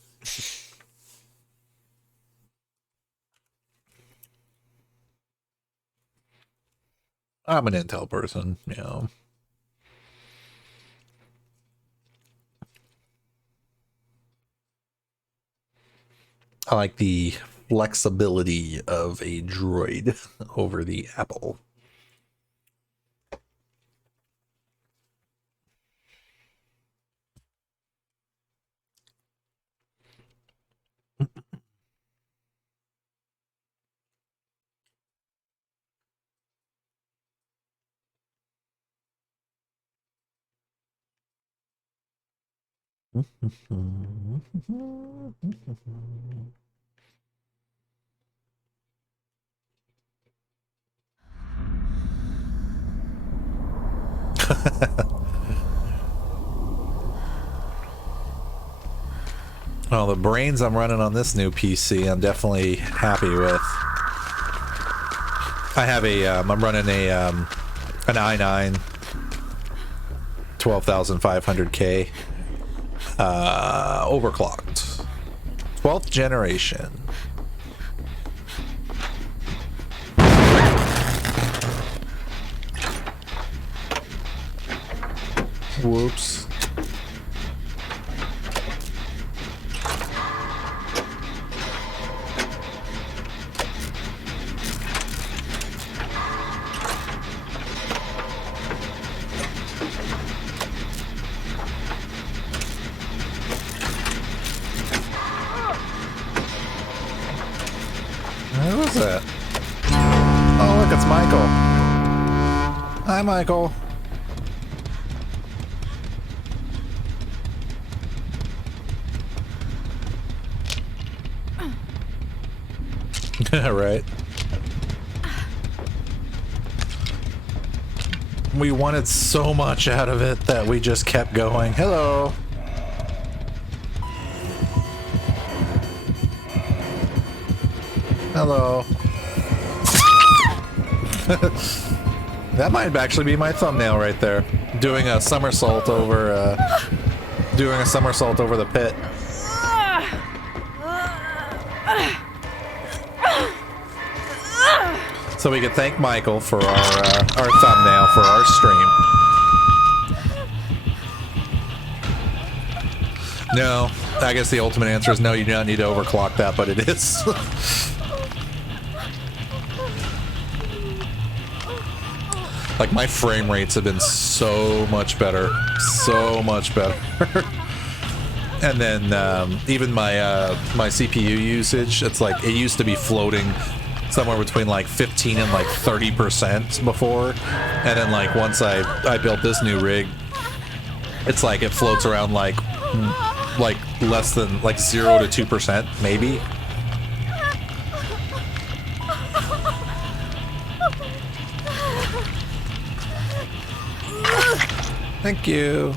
I'm an Intel person, you know. I like the flexibility of a Droid over the Apple. Well, the brains I'm running on this new PC, I'm definitely happy with. I have a, I'm running a, an i9 12500K, overclocked. 12th generation. Whoops. Who was that? Oh, look, it's Michael. Hi, Michael. Right. We wanted so much out of it that we just kept going. Hello. Hello. That might actually be my thumbnail right there. Doing a somersault over the pit. So we could thank Michael for our thumbnail for our stream. No, I guess the ultimate answer is no, you do not need to overclock that, but it is. Like, my frame rates have been so much better. So much better. And then even my my CPU usage, it's like, it used to be floating somewhere between like 15 and like 30% before. And then like once I built this new rig, it's like it floats around like less than like 0 to 2% maybe. Thank you.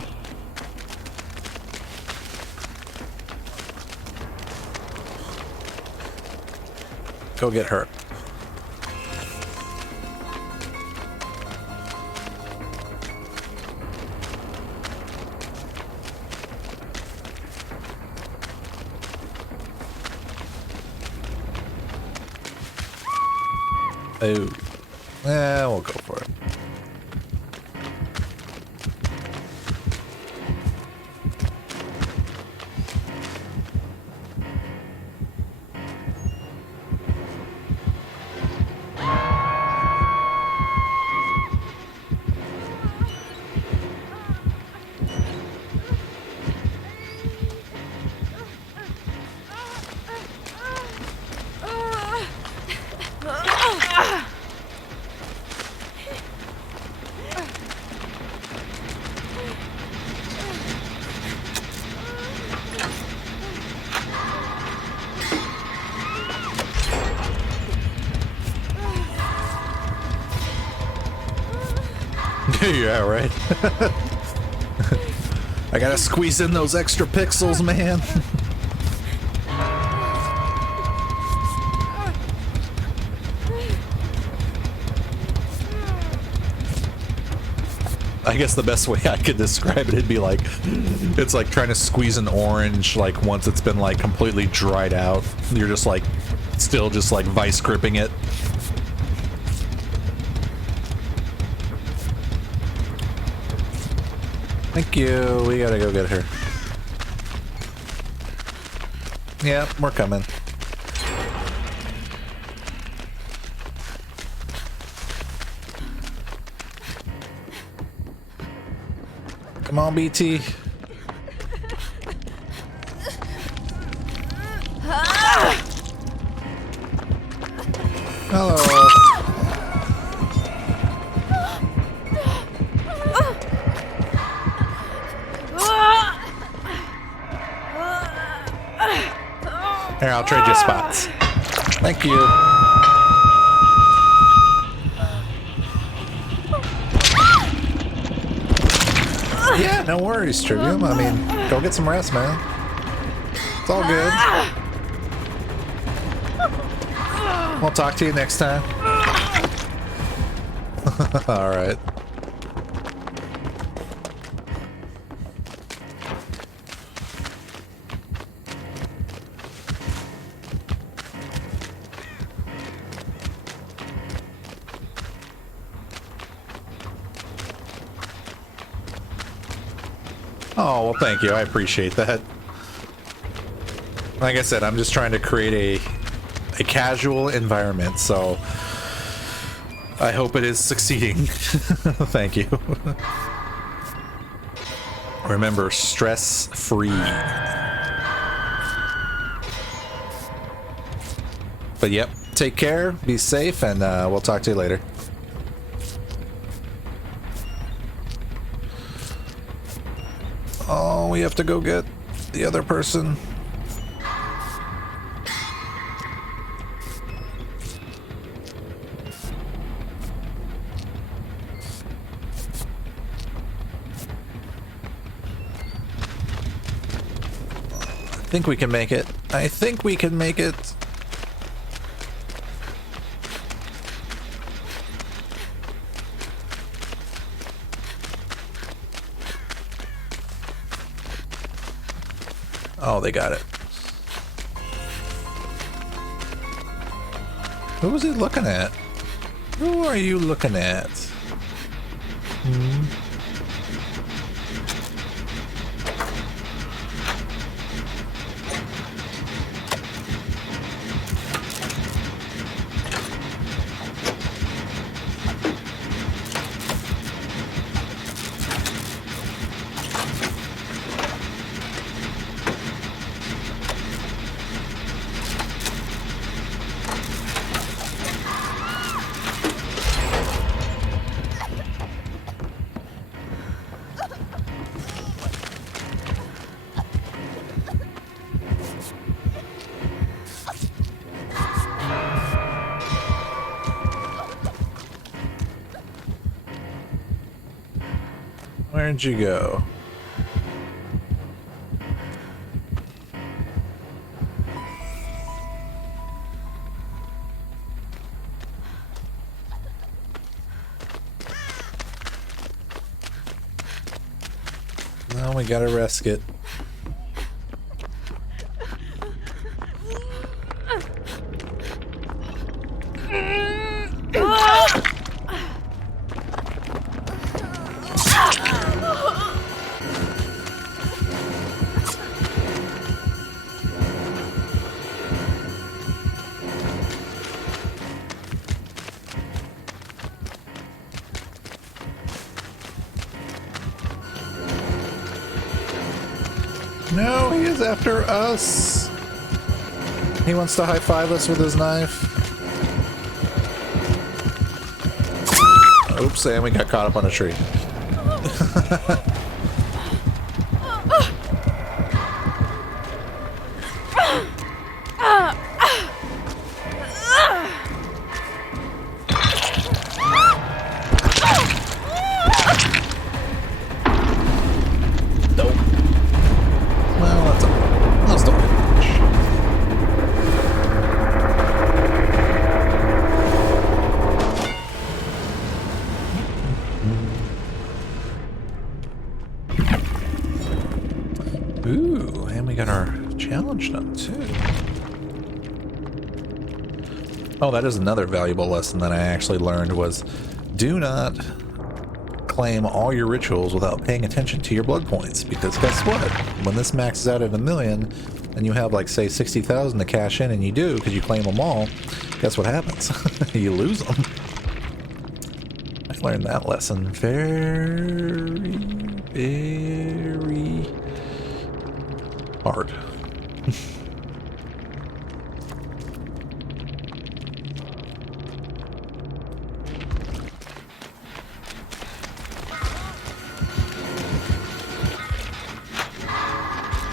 Go get her. Oh. Yeah, we'll go for it. Yeah, right. I gotta squeeze in those extra pixels, man. I guess the best way I could describe it, it'd be like, it's like trying to squeeze an orange, like once it's been like completely dried out. You're just like, still just like vice gripping it. Thank you. We gotta go get her. Yeah, we're coming. Come on, BT. Hello. Here, I'll trade you spots. Thank you. Yeah, no worries, Trivium. I mean, go get some rest, man. It's all good. We'll talk to you next time. All right. Oh, well, thank you. I appreciate that. Like I said, I'm just trying to create a casual environment, so I hope it is succeeding. Thank you. Remember, stress-free. But yep, take care, be safe, and we'll talk to you later. Oh, we have to go get the other person. I think we can make it. I think we can make it. Oh, they got it. Who was he looking at? Who are you looking at? Hmm? Where'd you go? No, we gotta risk it. No, he is after us. He wants to high-five us with his knife. Oops, and we got caught up on a tree. Nope. Well, that's still good. Ooh, and we got our challenge done too. Oh, that is another valuable lesson that I actually learned was do not claim all your rituals without paying attention to your blood points, because guess what? When this maxes out at 1,000,000 and you have like say 60,000 to cash in, and you do because you claim them all, guess what happens? You lose them. I learned that lesson very, very hard.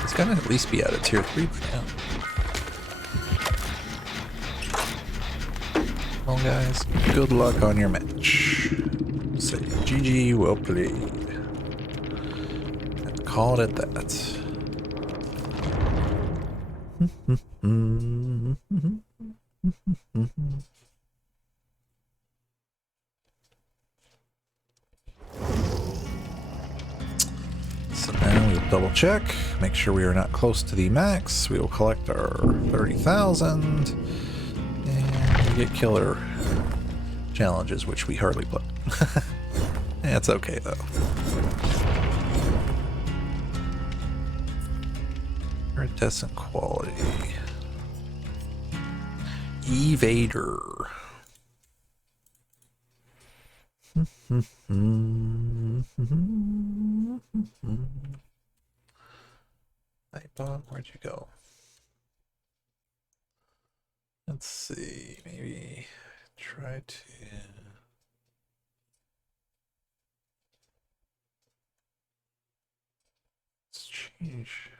It's gotta at least be out of tier 3 by now. Well, guys, good luck on your match. Say GG, well played. And call it at that. So now we'll double check, make sure we are not close to the max. We will collect our 30,000 and we get killer challenges, which we hardly put. That's okay though. Iridescent quality. Evader. Nightbot, where'd you go? Let's see, maybe try to... Let's change...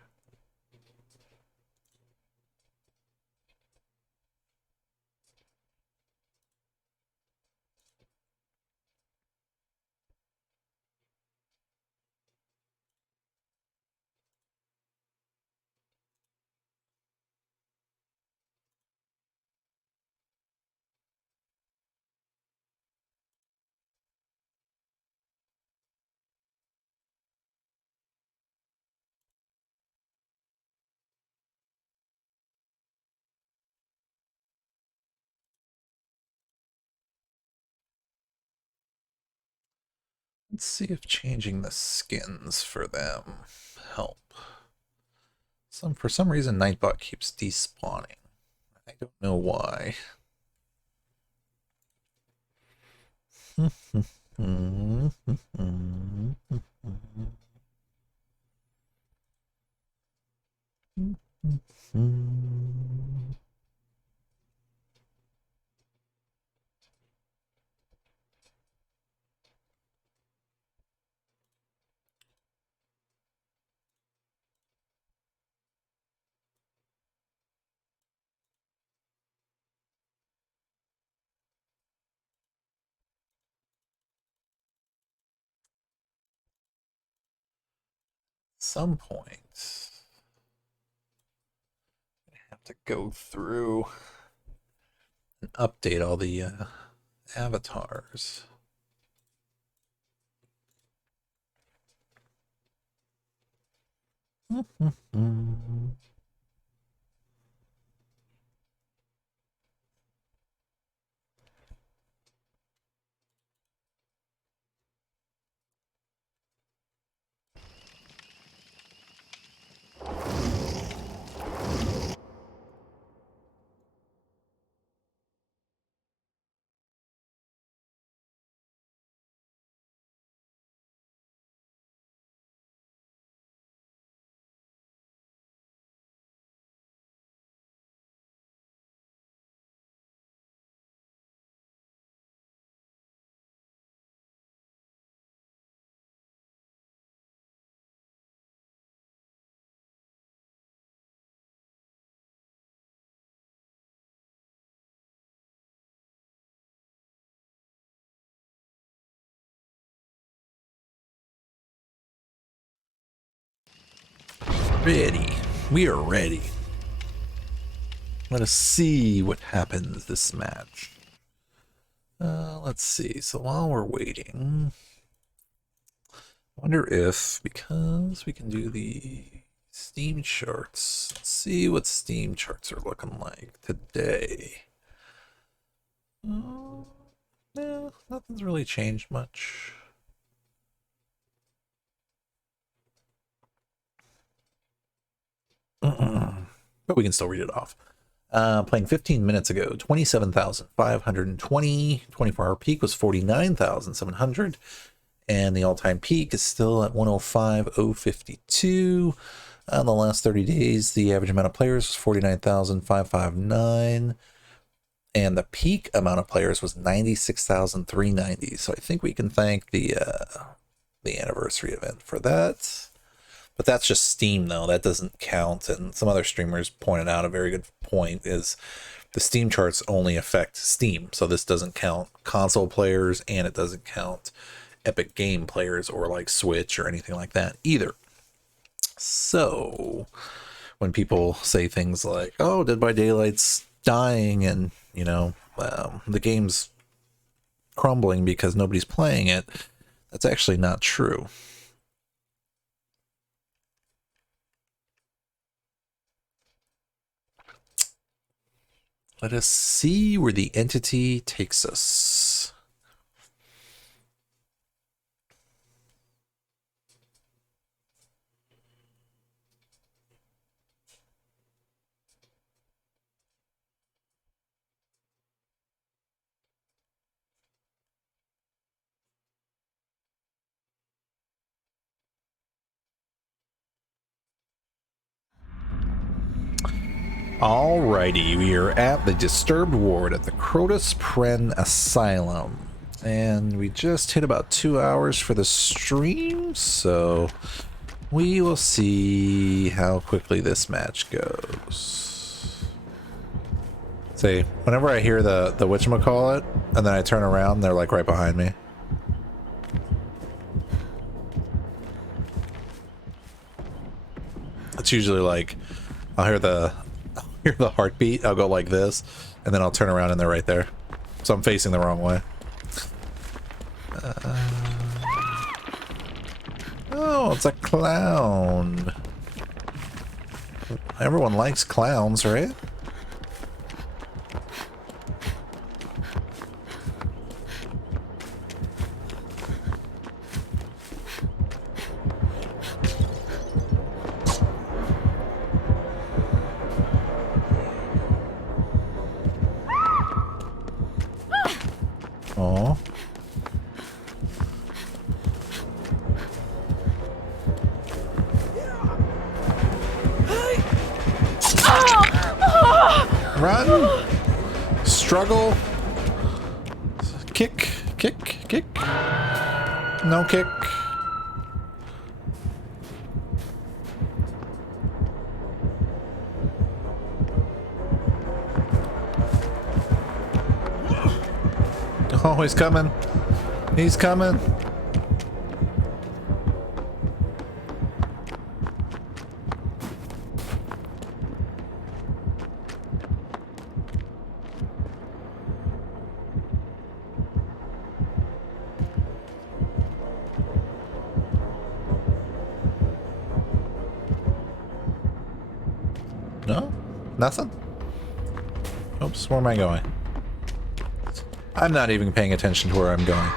Let's see if changing the skins for them help. For some reason, Nightbot keeps despawning. I don't know why. some point, I have to go through and update all the avatars. Ready. We are ready. Let us see what happens this match. Let's see. So while we're waiting, I wonder if, because we can do the Steam charts, let's see what Steam charts are looking like today. No, nothing's really changed much. But we can still read it off. Playing 15 minutes ago, 27,520. 24-hour peak was 49,700. And the all-time peak is still at 105,052. The last 30 days, the average amount of players was 49,559. And the peak amount of players was 96,390. So I think we can thank the anniversary event for that. But that's just Steam, though. That doesn't count. And some other streamers pointed out a very good point is the Steam charts only affect Steam. So this doesn't count console players, and it doesn't count Epic Game players or like Switch or anything like that either. So when people say things like, oh, Dead by Daylight's dying and, you know, the game's crumbling because nobody's playing it, that's actually not true. Let us see where the entity takes us. Alrighty, we are at the Disturbed Ward at the Crotus Pren Asylum. And we just hit about 2 hours for the stream, so we will see how quickly this match goes. See, whenever I hear the whatchamacallit, and then I turn around, they're like right behind me. It's usually like, I'll hear the heartbeat, I'll go like this, and then I'll turn around and they're right there. So I'm facing the wrong way. Oh, it's a clown. Everyone likes clowns, right? Oh. Run! Struggle! Kick! Kick! Kick! No kick! Oh, he's coming! He's coming! Nothing? Oops, where am I going? I'm not even paying attention to where I'm going.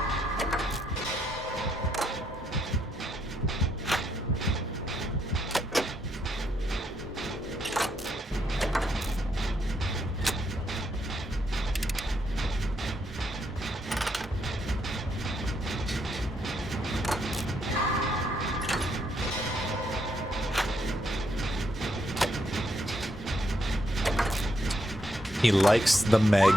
He likes the Meg.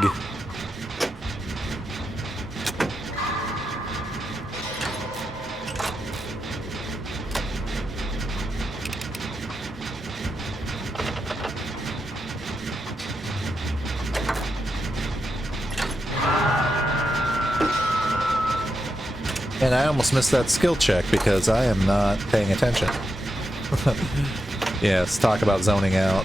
And I almost missed that skill check because I am not paying attention. Yeah, let's talk about zoning out.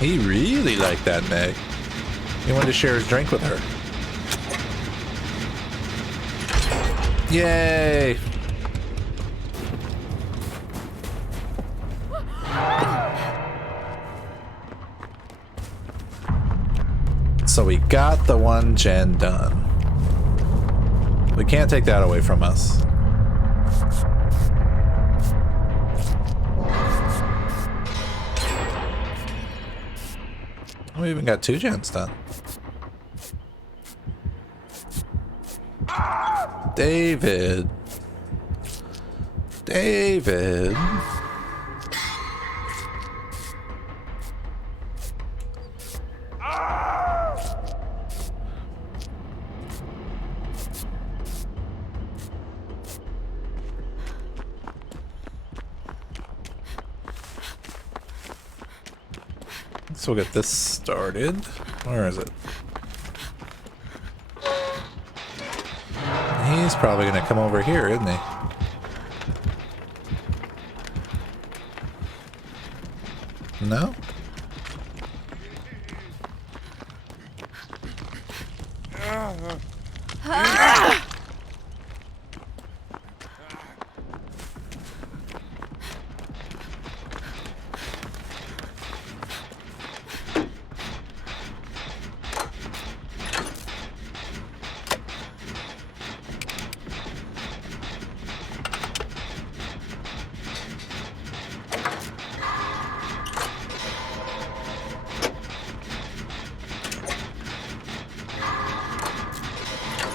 He really liked that Meg. He wanted to share his drink with her. Yay! So we got the one gen done. We can't take that away from us. We even got 2 gens done. David. David. So we'll get this started. Where is it? He's probably gonna come over here, isn't he? No?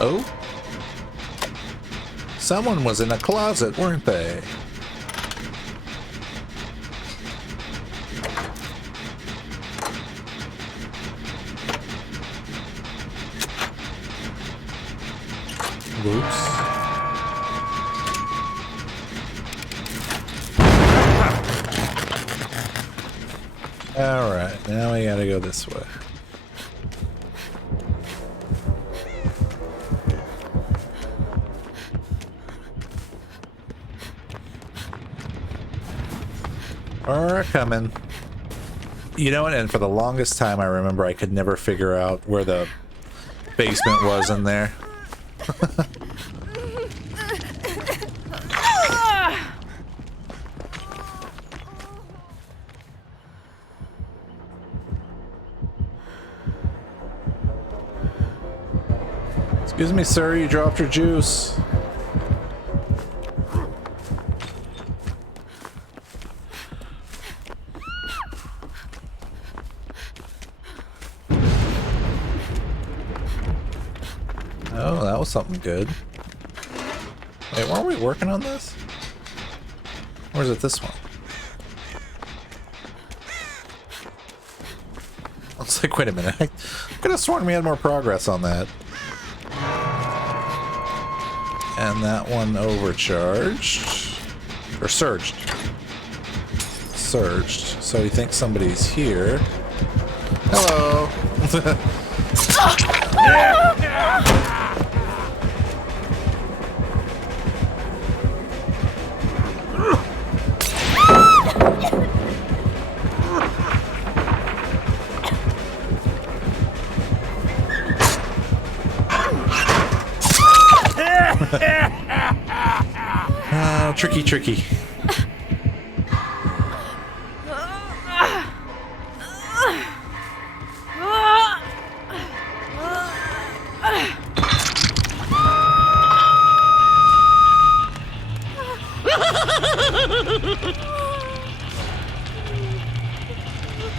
Oh? Someone was in a closet, weren't they? Whoops. Alright, now we gotta go this way. Are coming. You know what? And for the longest time, I remember I could never figure out where the basement was in there. Excuse me, sir, you dropped your juice. Oh, that was something good. Wait, weren't we working on this? Or is it this one? It's like, wait a minute. I could have sworn we had more progress on that. And that one overcharged. Or surged. Surged. So we think somebody's here. Hello. Oh, tricky, tricky.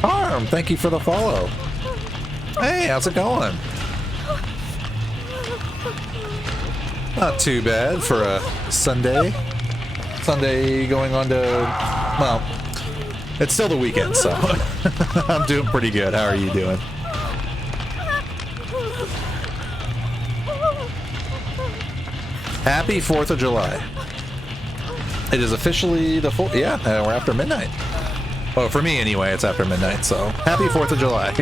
Harm, thank you for the follow. Hey, how's it going? Not too bad for a Sunday. Sunday going on to, well, it's still the weekend, so I'm doing pretty good. How are you doing? Happy 4th of July. It is officially the 4th. Yeah, we're after midnight. Well, for me anyway, it's after midnight, so happy 4th of July.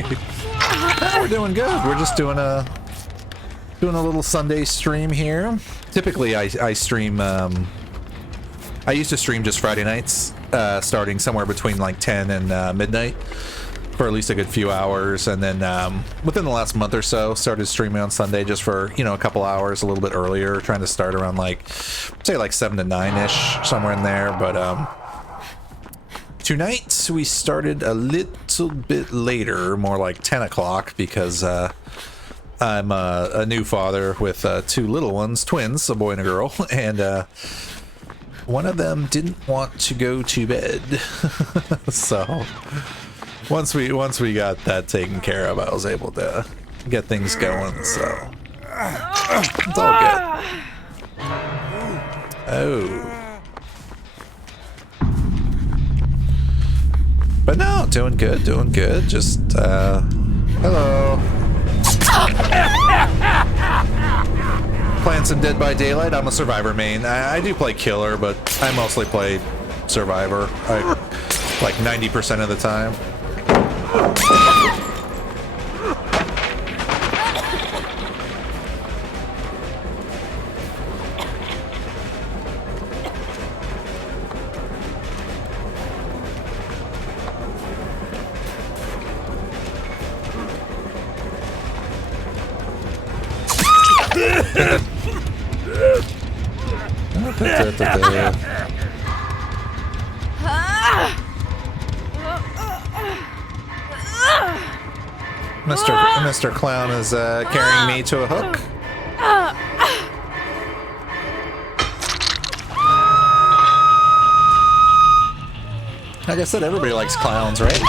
We're doing good. We're just doing a little Sunday stream here. Typically, I stream, I used to stream just Friday nights, starting somewhere between like 10 and midnight for at least a good few hours. And then within the last month or so, started streaming on Sunday just for, you know, a couple hours, a little bit earlier, trying to start around like, say like 7 to 9-ish, somewhere in there. But tonight we started a little bit later, more like 10 o'clock, because I'm a new father with 2 little ones, twins, a boy and a girl, and one of them didn't want to go to bed. So once we got that taken care of, I was able to get things going. So it's all good. Oh. But no, doing good, doing good. Just, hello. Playing some Dead by Daylight. I'm a Survivor main. I do play Killer, but I mostly play Survivor. Like 90% of the time. Mr. Clown is carrying me to a hook. Like I said, everybody likes clowns, right?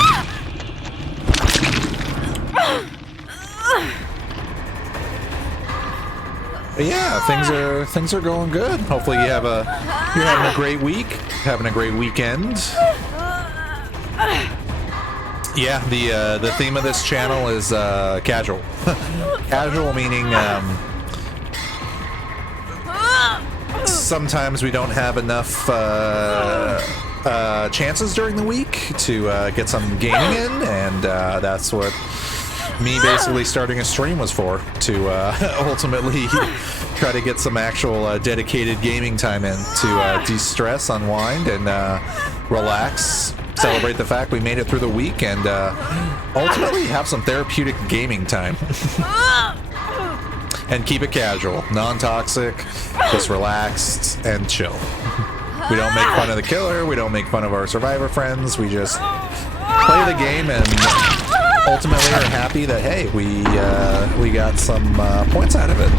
But yeah, things are going good. Hopefully you're having a great week, having a great weekend. Yeah, the theme of this channel is casual. Casual meaning sometimes we don't have enough chances during the week to get some gaming in, and that's what me basically starting a stream was for, to ultimately try to get some actual dedicated gaming time in to de-stress, unwind, and relax, celebrate the fact we made it through the week, and ultimately have some therapeutic gaming time. And keep it casual, non-toxic, just relaxed and chill. We don't make fun of the killer, we don't make fun of our Survivor friends, we just play the game and ultimately are happy that, hey, we got some points out of it.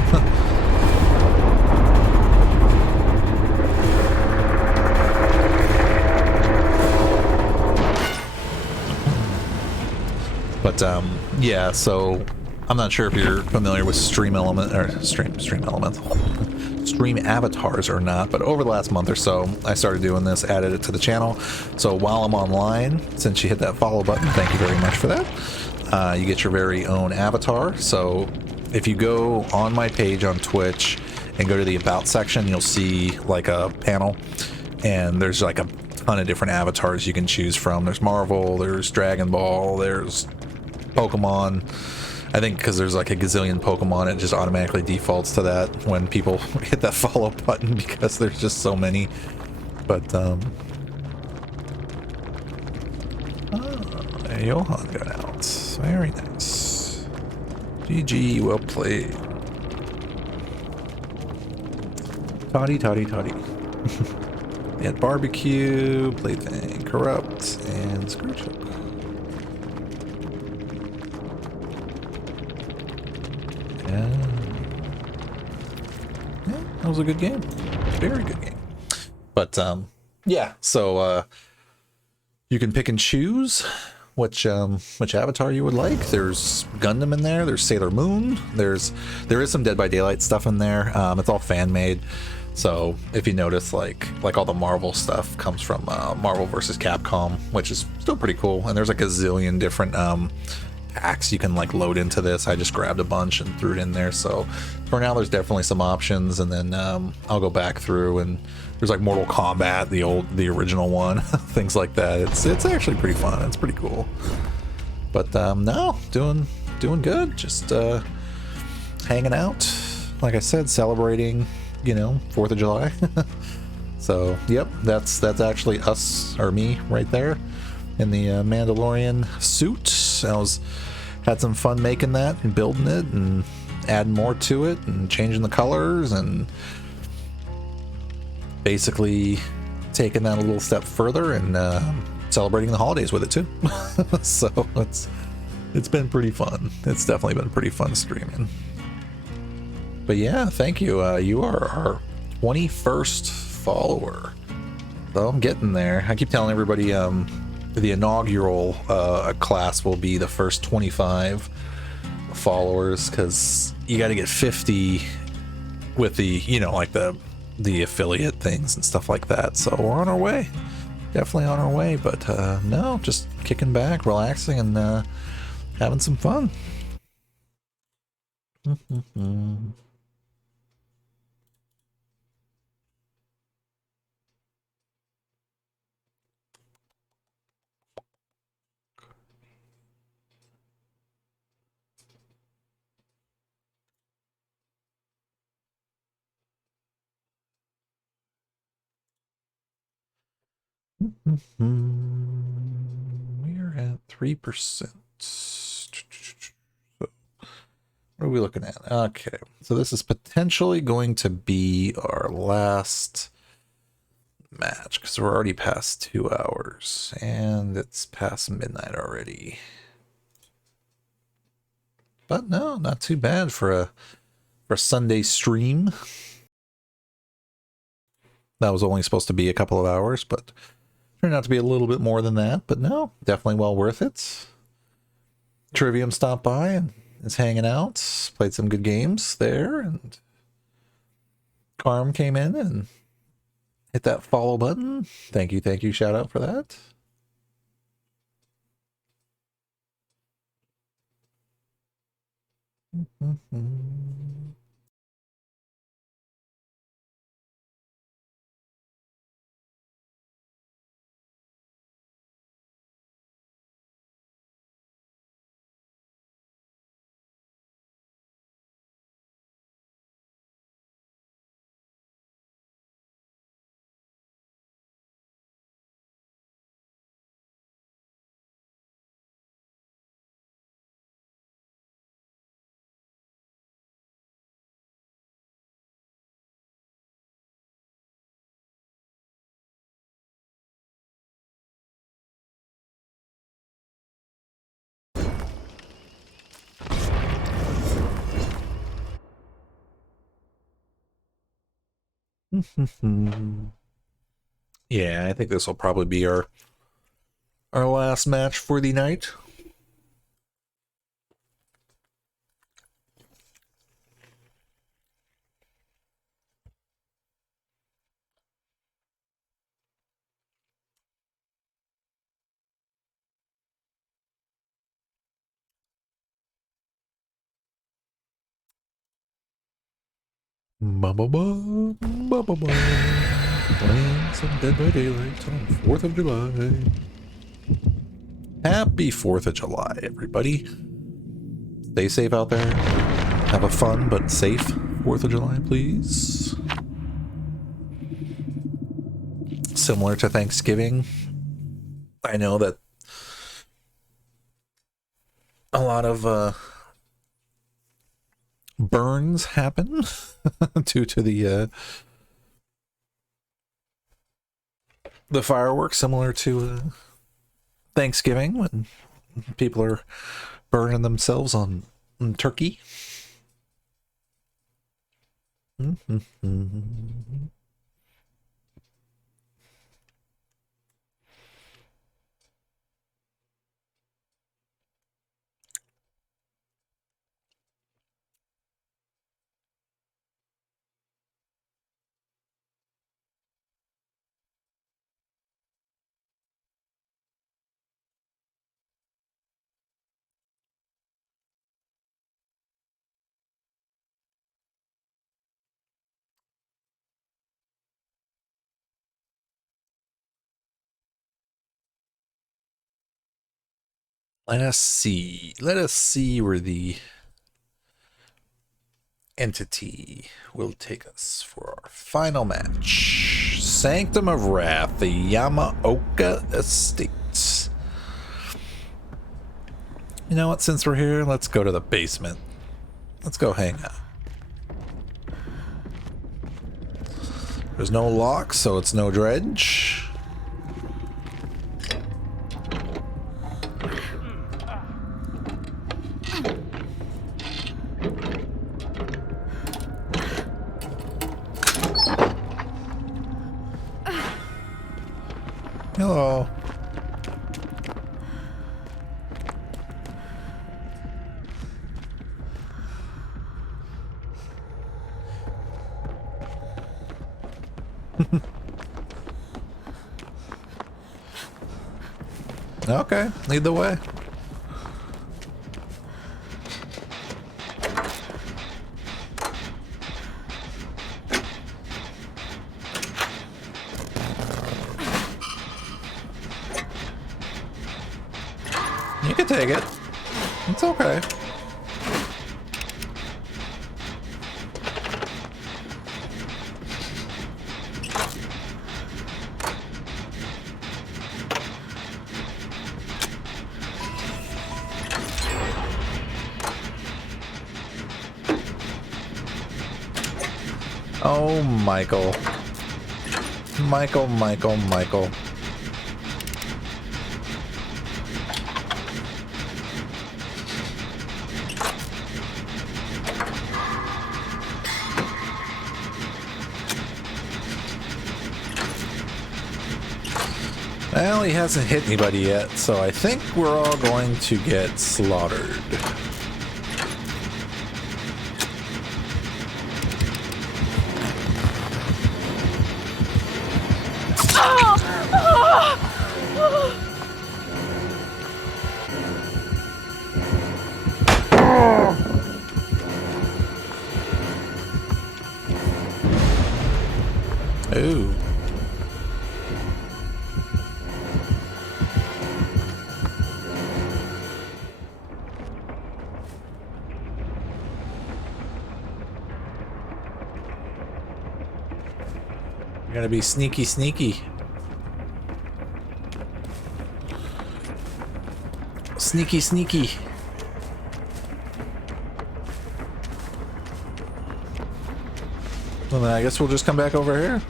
But yeah, so I'm not sure if you're familiar with Stream Avatars or not, but over the last month or so, I started doing this, added it to the channel. So while I'm online, since you hit that follow button, thank you very much for that. You get your very own avatar. So if you go on my page on Twitch and go to the About section, you'll see like a panel, and there's like a ton of different avatars you can choose from. There's Marvel, there's Dragon Ball, there's Pokemon. I think because there's like a gazillion Pokemon, it just automatically defaults to that when people hit that follow button because there's just so many. But Johan got out. Very nice. GG, well played. Toddy, toddy, toddy. And barbecue, plaything, corrupt, and screw choke. Yeah, that was a good game. Very good game. But yeah, so you can pick and choose which avatar you would like. There's Gundam in there. There's Sailor Moon. There is some Dead by Daylight stuff in there. It's all fan made. So if you notice, like all the Marvel stuff comes from Marvel vs. Capcom, which is still pretty cool. And there's like a zillion different packs you can like load into this. I just grabbed a bunch and threw it in there. So for now, there's definitely some options. And then I'll go back through, and there's like Mortal Kombat, the original one, things like that. It's actually pretty fun. It's pretty cool. But no, doing good. Just hanging out. Like I said, celebrating, 4th of July. So yep, that's actually us, or me right there in the Mandalorian suit. Had some fun making that and building it and adding more to it and changing the colors and basically taking that a little step further and celebrating the holidays with it too. So it's been pretty fun. It's definitely been pretty fun streaming. But yeah, thank you. You are our 21st follower. So I'm getting there. I keep telling everybody the inaugural class will be the first 25 followers, because you got to get 50 with the, like the affiliate things and stuff like that. So we're on our way. Definitely on our way. But no, just kicking back, relaxing, and having some fun. We're at 3%. What are we looking at? Okay, so this is potentially going to be our last match, because we're already past 2 hours and it's past midnight already. But no, not too bad for a Sunday stream. That was only supposed to be a couple of hours, but turned out to be a little bit more than that. But no, definitely well worth it. Trivium stopped by and is hanging out, played some good games there, and Carm came in and hit that follow button. Thank you, shout out for that. Yeah, I think this will probably be our last match for the night. Playing some Dead by Daylight on 4th of July. Happy 4th of July, everybody. Stay safe out there. Have a fun but safe 4th of July, please. Similar to Thanksgiving, I know that a lot of burns happen due to the the fireworks similar to Thanksgiving when people are burning themselves on turkey. Let us see. Let us see where the entity will take us for our final match. Sanctum of Wrath, the Yamaoka Estates. You know what? Since we're here, let's go to the basement. Let's go hang out. There's no lock, so it's no dredge. Hello. Okay, lead the way. You can take it. It's okay. Oh, Michael. Michael. Well, he hasn't hit anybody yet, so I think we're all going to get slaughtered. Ooh. You're gonna be sneaky. Sneaky, Well, then I guess we'll just come back over here.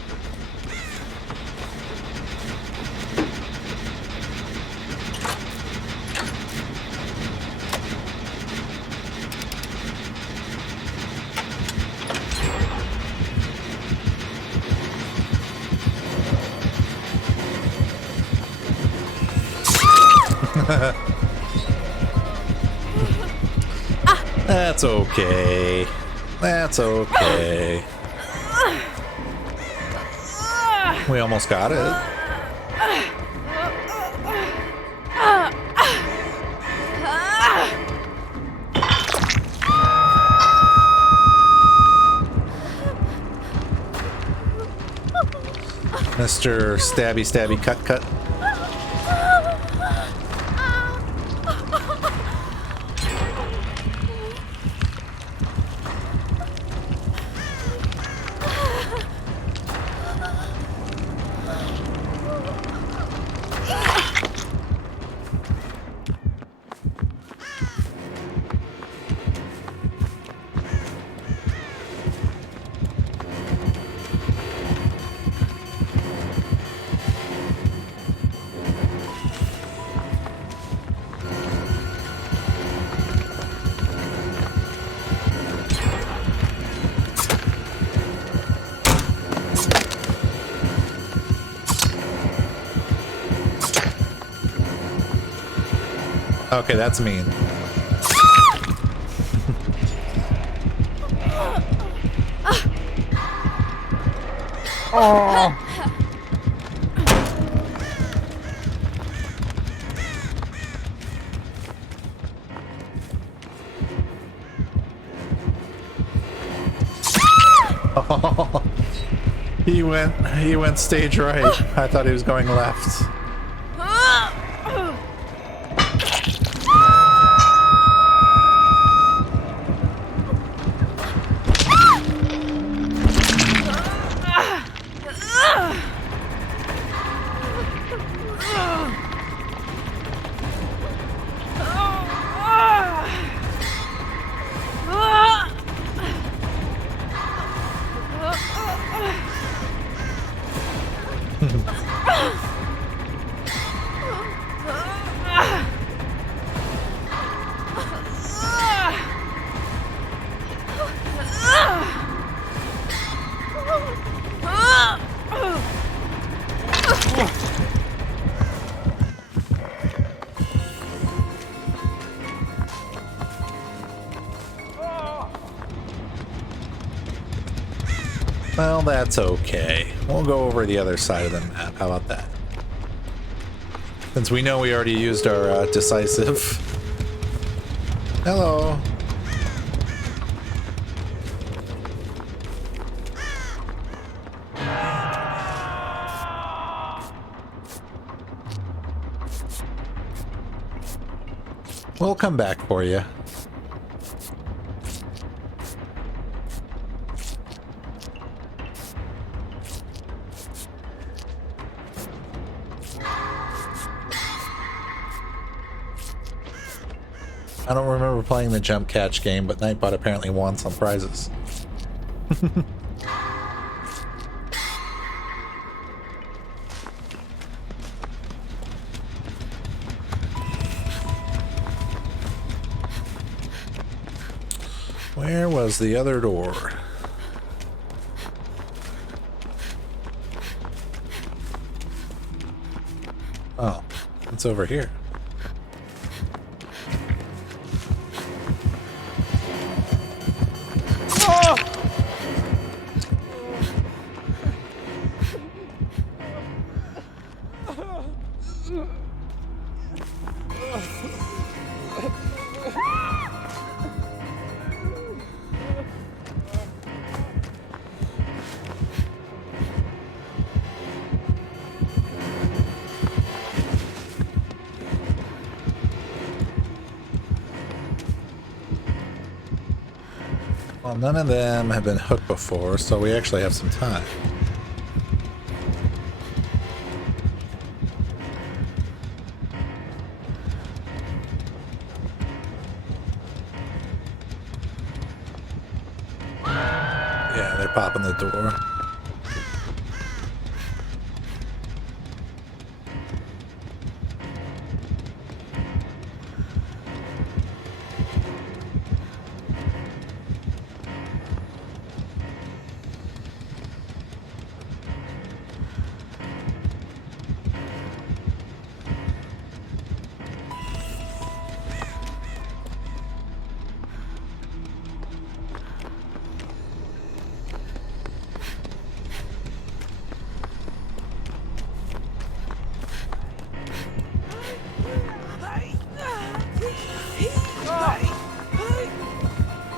That's okay. That's okay. We almost got it. Mr. Stabby, cut. Okay, that's mean. Oh. Oh. He went stage right. I thought he was going left. Well, that's okay. We'll go over the other side of the map. How about that? Since we know we already used our decisive. Hello. We'll come back for you. I don't remember playing the jump catch game, but Nightbot apparently won some prizes. Where was the other door? Oh, it's over here. Well, none of them have been hooked before, so we actually have some time. Yeah, they're popping the door.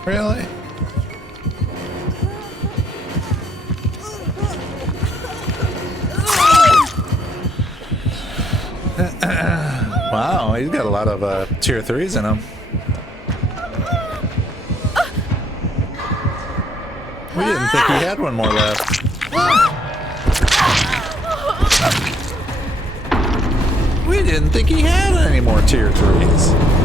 Really? Wow, he's got a lot of tier 3s in him. We didn't think he had one more left. We didn't think he had any more tier 3s.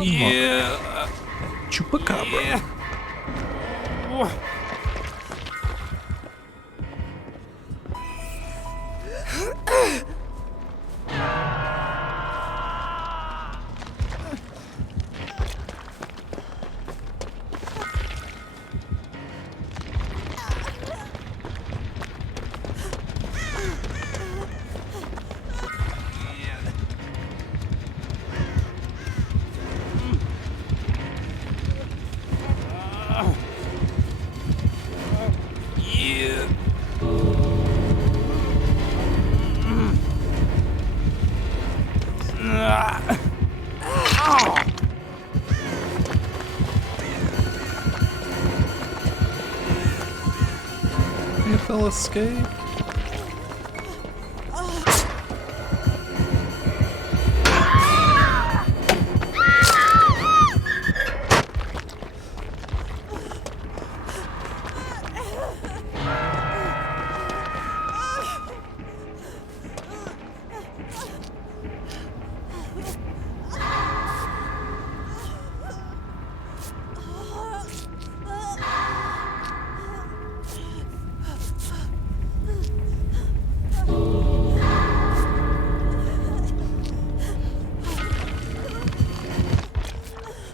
Yeah. Chupacabra. Yeah. still escape?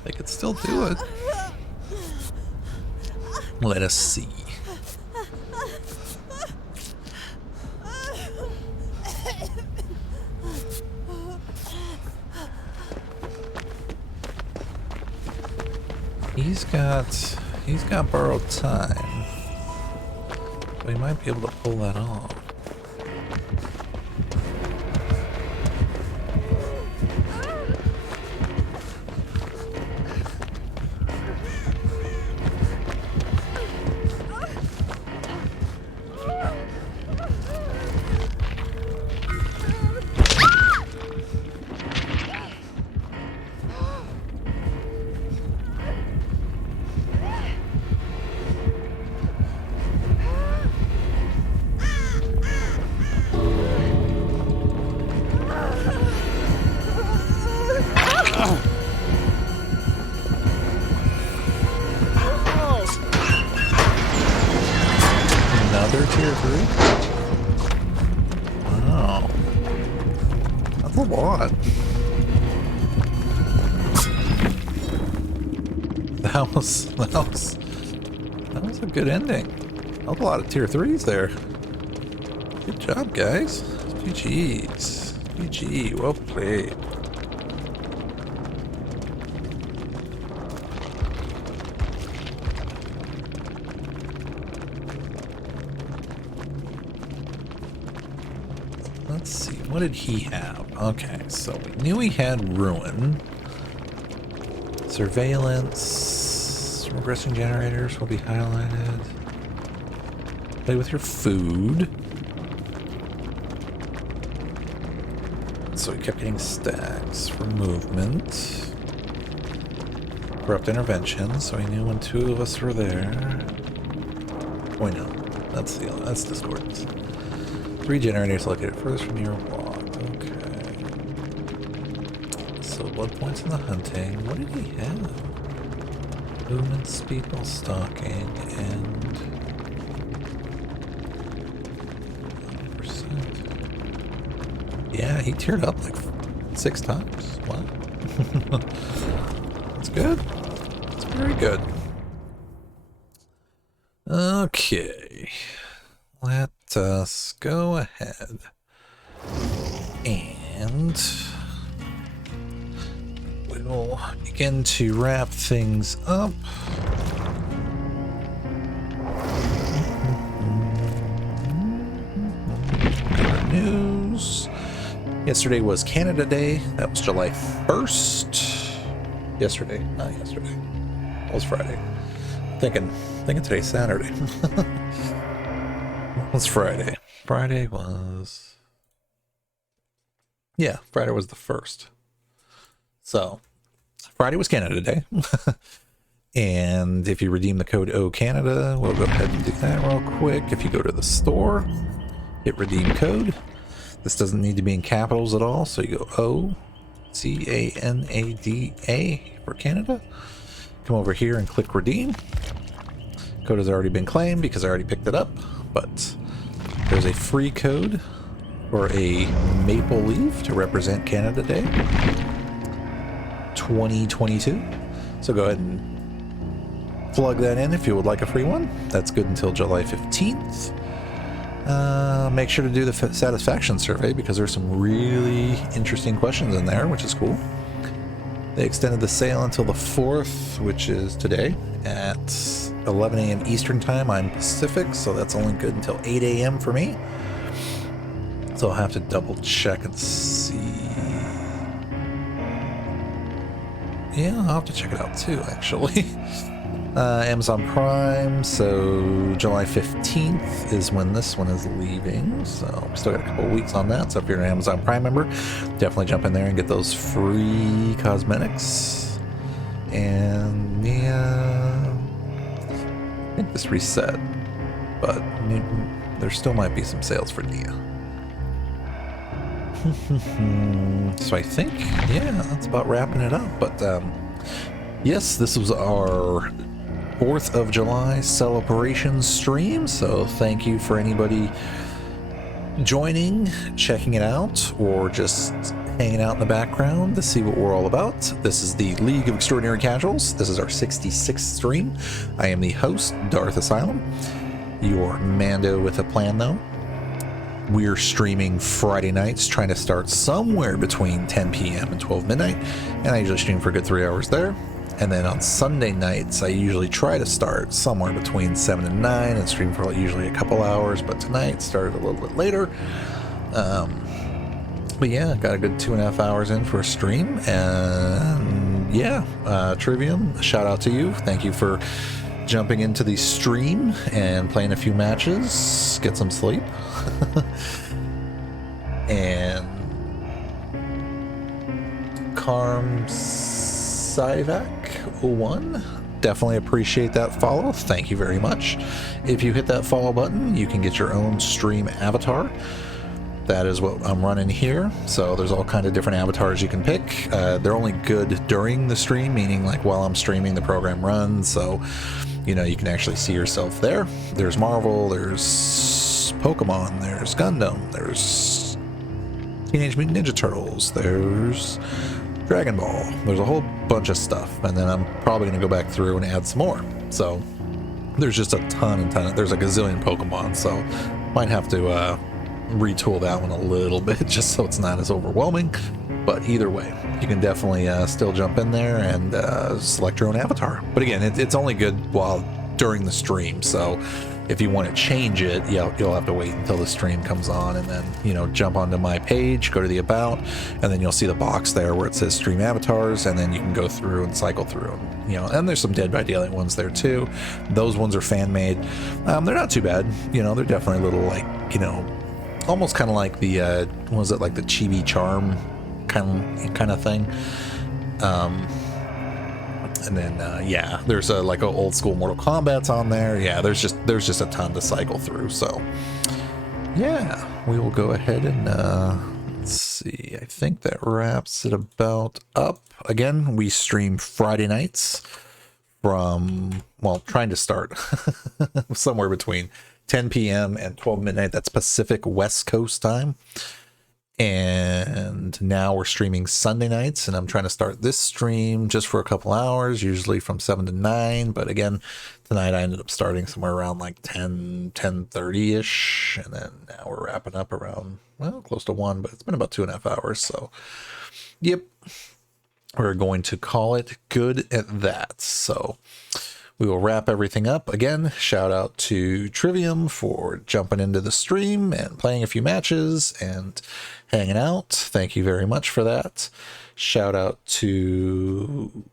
They could still do it. Let us see. He's got borrowed time. But he might be able to pull that off. Another tier 3? Wow. That's a lot. That was a good ending. That was a lot of tier 3s there. Good job, guys. GG's. GG. Well played. Let's see, what did he have? Okay, so we knew he had Ruin. Surveillance. Regressing generators will be highlighted. Play with your food. So he kept getting stacks for movement. Corrupt intervention, so he knew when 2 of us were there. Oh no, that's Discordance. 3 generators located furthest from your walk. Okay. So blood points in the hunting. What did he have? Movement speed while stalking and 100%. Yeah, he tiered up like 6 times. Wow. That's good. That's very good. Okay. Let us go ahead and we'll begin to wrap things up. Good news. Yesterday was Canada Day. That was July 1st. Yesterday, not yesterday. That was Friday. Thinking today's Saturday. What's Friday? Friday was... Yeah, Friday was the 1st. So, Friday was Canada Day. And if you redeem the code OCanada, we'll go ahead and do that real quick. If you go to the store, hit redeem code. This doesn't need to be in capitals at all, so you go OCANADA for Canada. Come over here and click redeem. Code has already been claimed because I already picked it up, but there's a free code for a maple leaf to represent Canada Day 2022. So go ahead and plug that in if you would like a free one. That's good until July 15th. Make sure to do the satisfaction survey because there's some really interesting questions in there, which is cool. They extended the sale until the 4th, which is today, at 11 a.m. Eastern time. I'm Pacific, so that's only good until 8 a.m. for me. So I'll have to double check and see. Yeah, I'll have to check it out too, actually. Amazon Prime, so July 15th is when this one is leaving, so we still got a couple of weeks on that. So if you're an Amazon Prime member, definitely jump in there and get those free cosmetics. And yeah, I think this reset, but there still might be some sales for Nia. So I think, yeah, that's about wrapping it up. But yes, this was our 4th of July celebration stream, so thank you for anybody joining, checking it out, or just hanging out in the background to see what we're all about. This is the League of Extraordinary Casuals. This is our 66th stream. I am the host, Darth Asylum. Your Mando with a plan, though. We're streaming Friday nights, trying to start somewhere between 10 p.m. and 12 midnight, and I usually stream for a good 3 hours there. And then on Sunday nights, I usually try to start somewhere between 7 and 9 and stream for usually a couple hours, but tonight started a little bit later. But yeah, got a good 2.5 hours in for a stream. And yeah, Trivium, shout out to you. Thank you for jumping into the stream and playing a few matches. Get some sleep. And Karm Sivak 01, definitely appreciate that follow. Thank you very much. If you hit that follow button, you can get your own stream avatar. That is what I'm running here. So there's all kind of different avatars you can pick. They're only good during the stream, meaning like while I'm streaming, the program runs. So, you know, you can actually see yourself there. There's Marvel, there's Pokemon, there's Gundam, there's Teenage Mutant Ninja Turtles, there's Dragon Ball. There's a whole bunch of stuff, and then I'm probably going to go back through and add some more. So there's just a ton. There's a gazillion Pokemon, so might have to retool that one a little bit just so it's not as overwhelming. But either way, you can definitely still jump in there and select your own avatar. But again, it's only good while during the stream, so if you want to change it, you'll have to wait until the stream comes on, and then, you know, jump onto my page, go to the About, and then you'll see the box there where it says Stream Avatars, and then you can go through and cycle through them. You know, and there's some Dead by Daylight ones there too. Those ones are fan made. They're not too bad. You know, they're definitely a little, like, you know, almost kind of like the what was it, like the Chibi Charm kind of thing. And then yeah, there's like a old school Mortal Kombat's on there. Yeah, there's just a ton to cycle through. So yeah, we will go ahead and let's see. I think that wraps it about up. Again, we stream Friday nights from, well, trying to start somewhere between 10 p.m. and 12 midnight. That's Pacific West Coast time. And now we're streaming Sunday nights, and I'm trying to start this stream just for a couple hours, usually from 7 to 9. But again, tonight I ended up starting somewhere around like 10:30-ish. And then now we're wrapping up around, well, close to 1, but it's been about 2.5 hours. So, yep, we're going to call it good at that. So we will wrap everything up. Again, shout out to Trivium for jumping into the stream and playing a few matches and hanging out. Thank you very much for that. Shout out to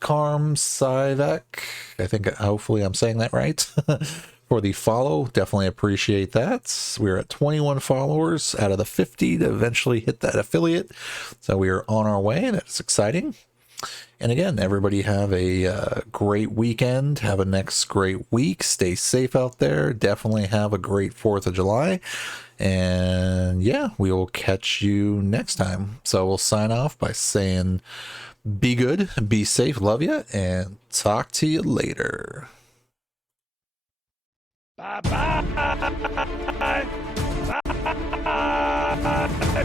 Karm Sivak. I think hopefully I'm saying that right. For the follow. Definitely appreciate that. We're at 21 followers out of the 50 to eventually hit that affiliate. So we are on our way. That's exciting. And again, everybody have a great weekend. Have a next great week. Stay safe out there. Definitely have a great 4th of July. And yeah, we will catch you next time. So we'll sign off by saying, be good, be safe, love you, and talk to you later. Bye-bye. Bye.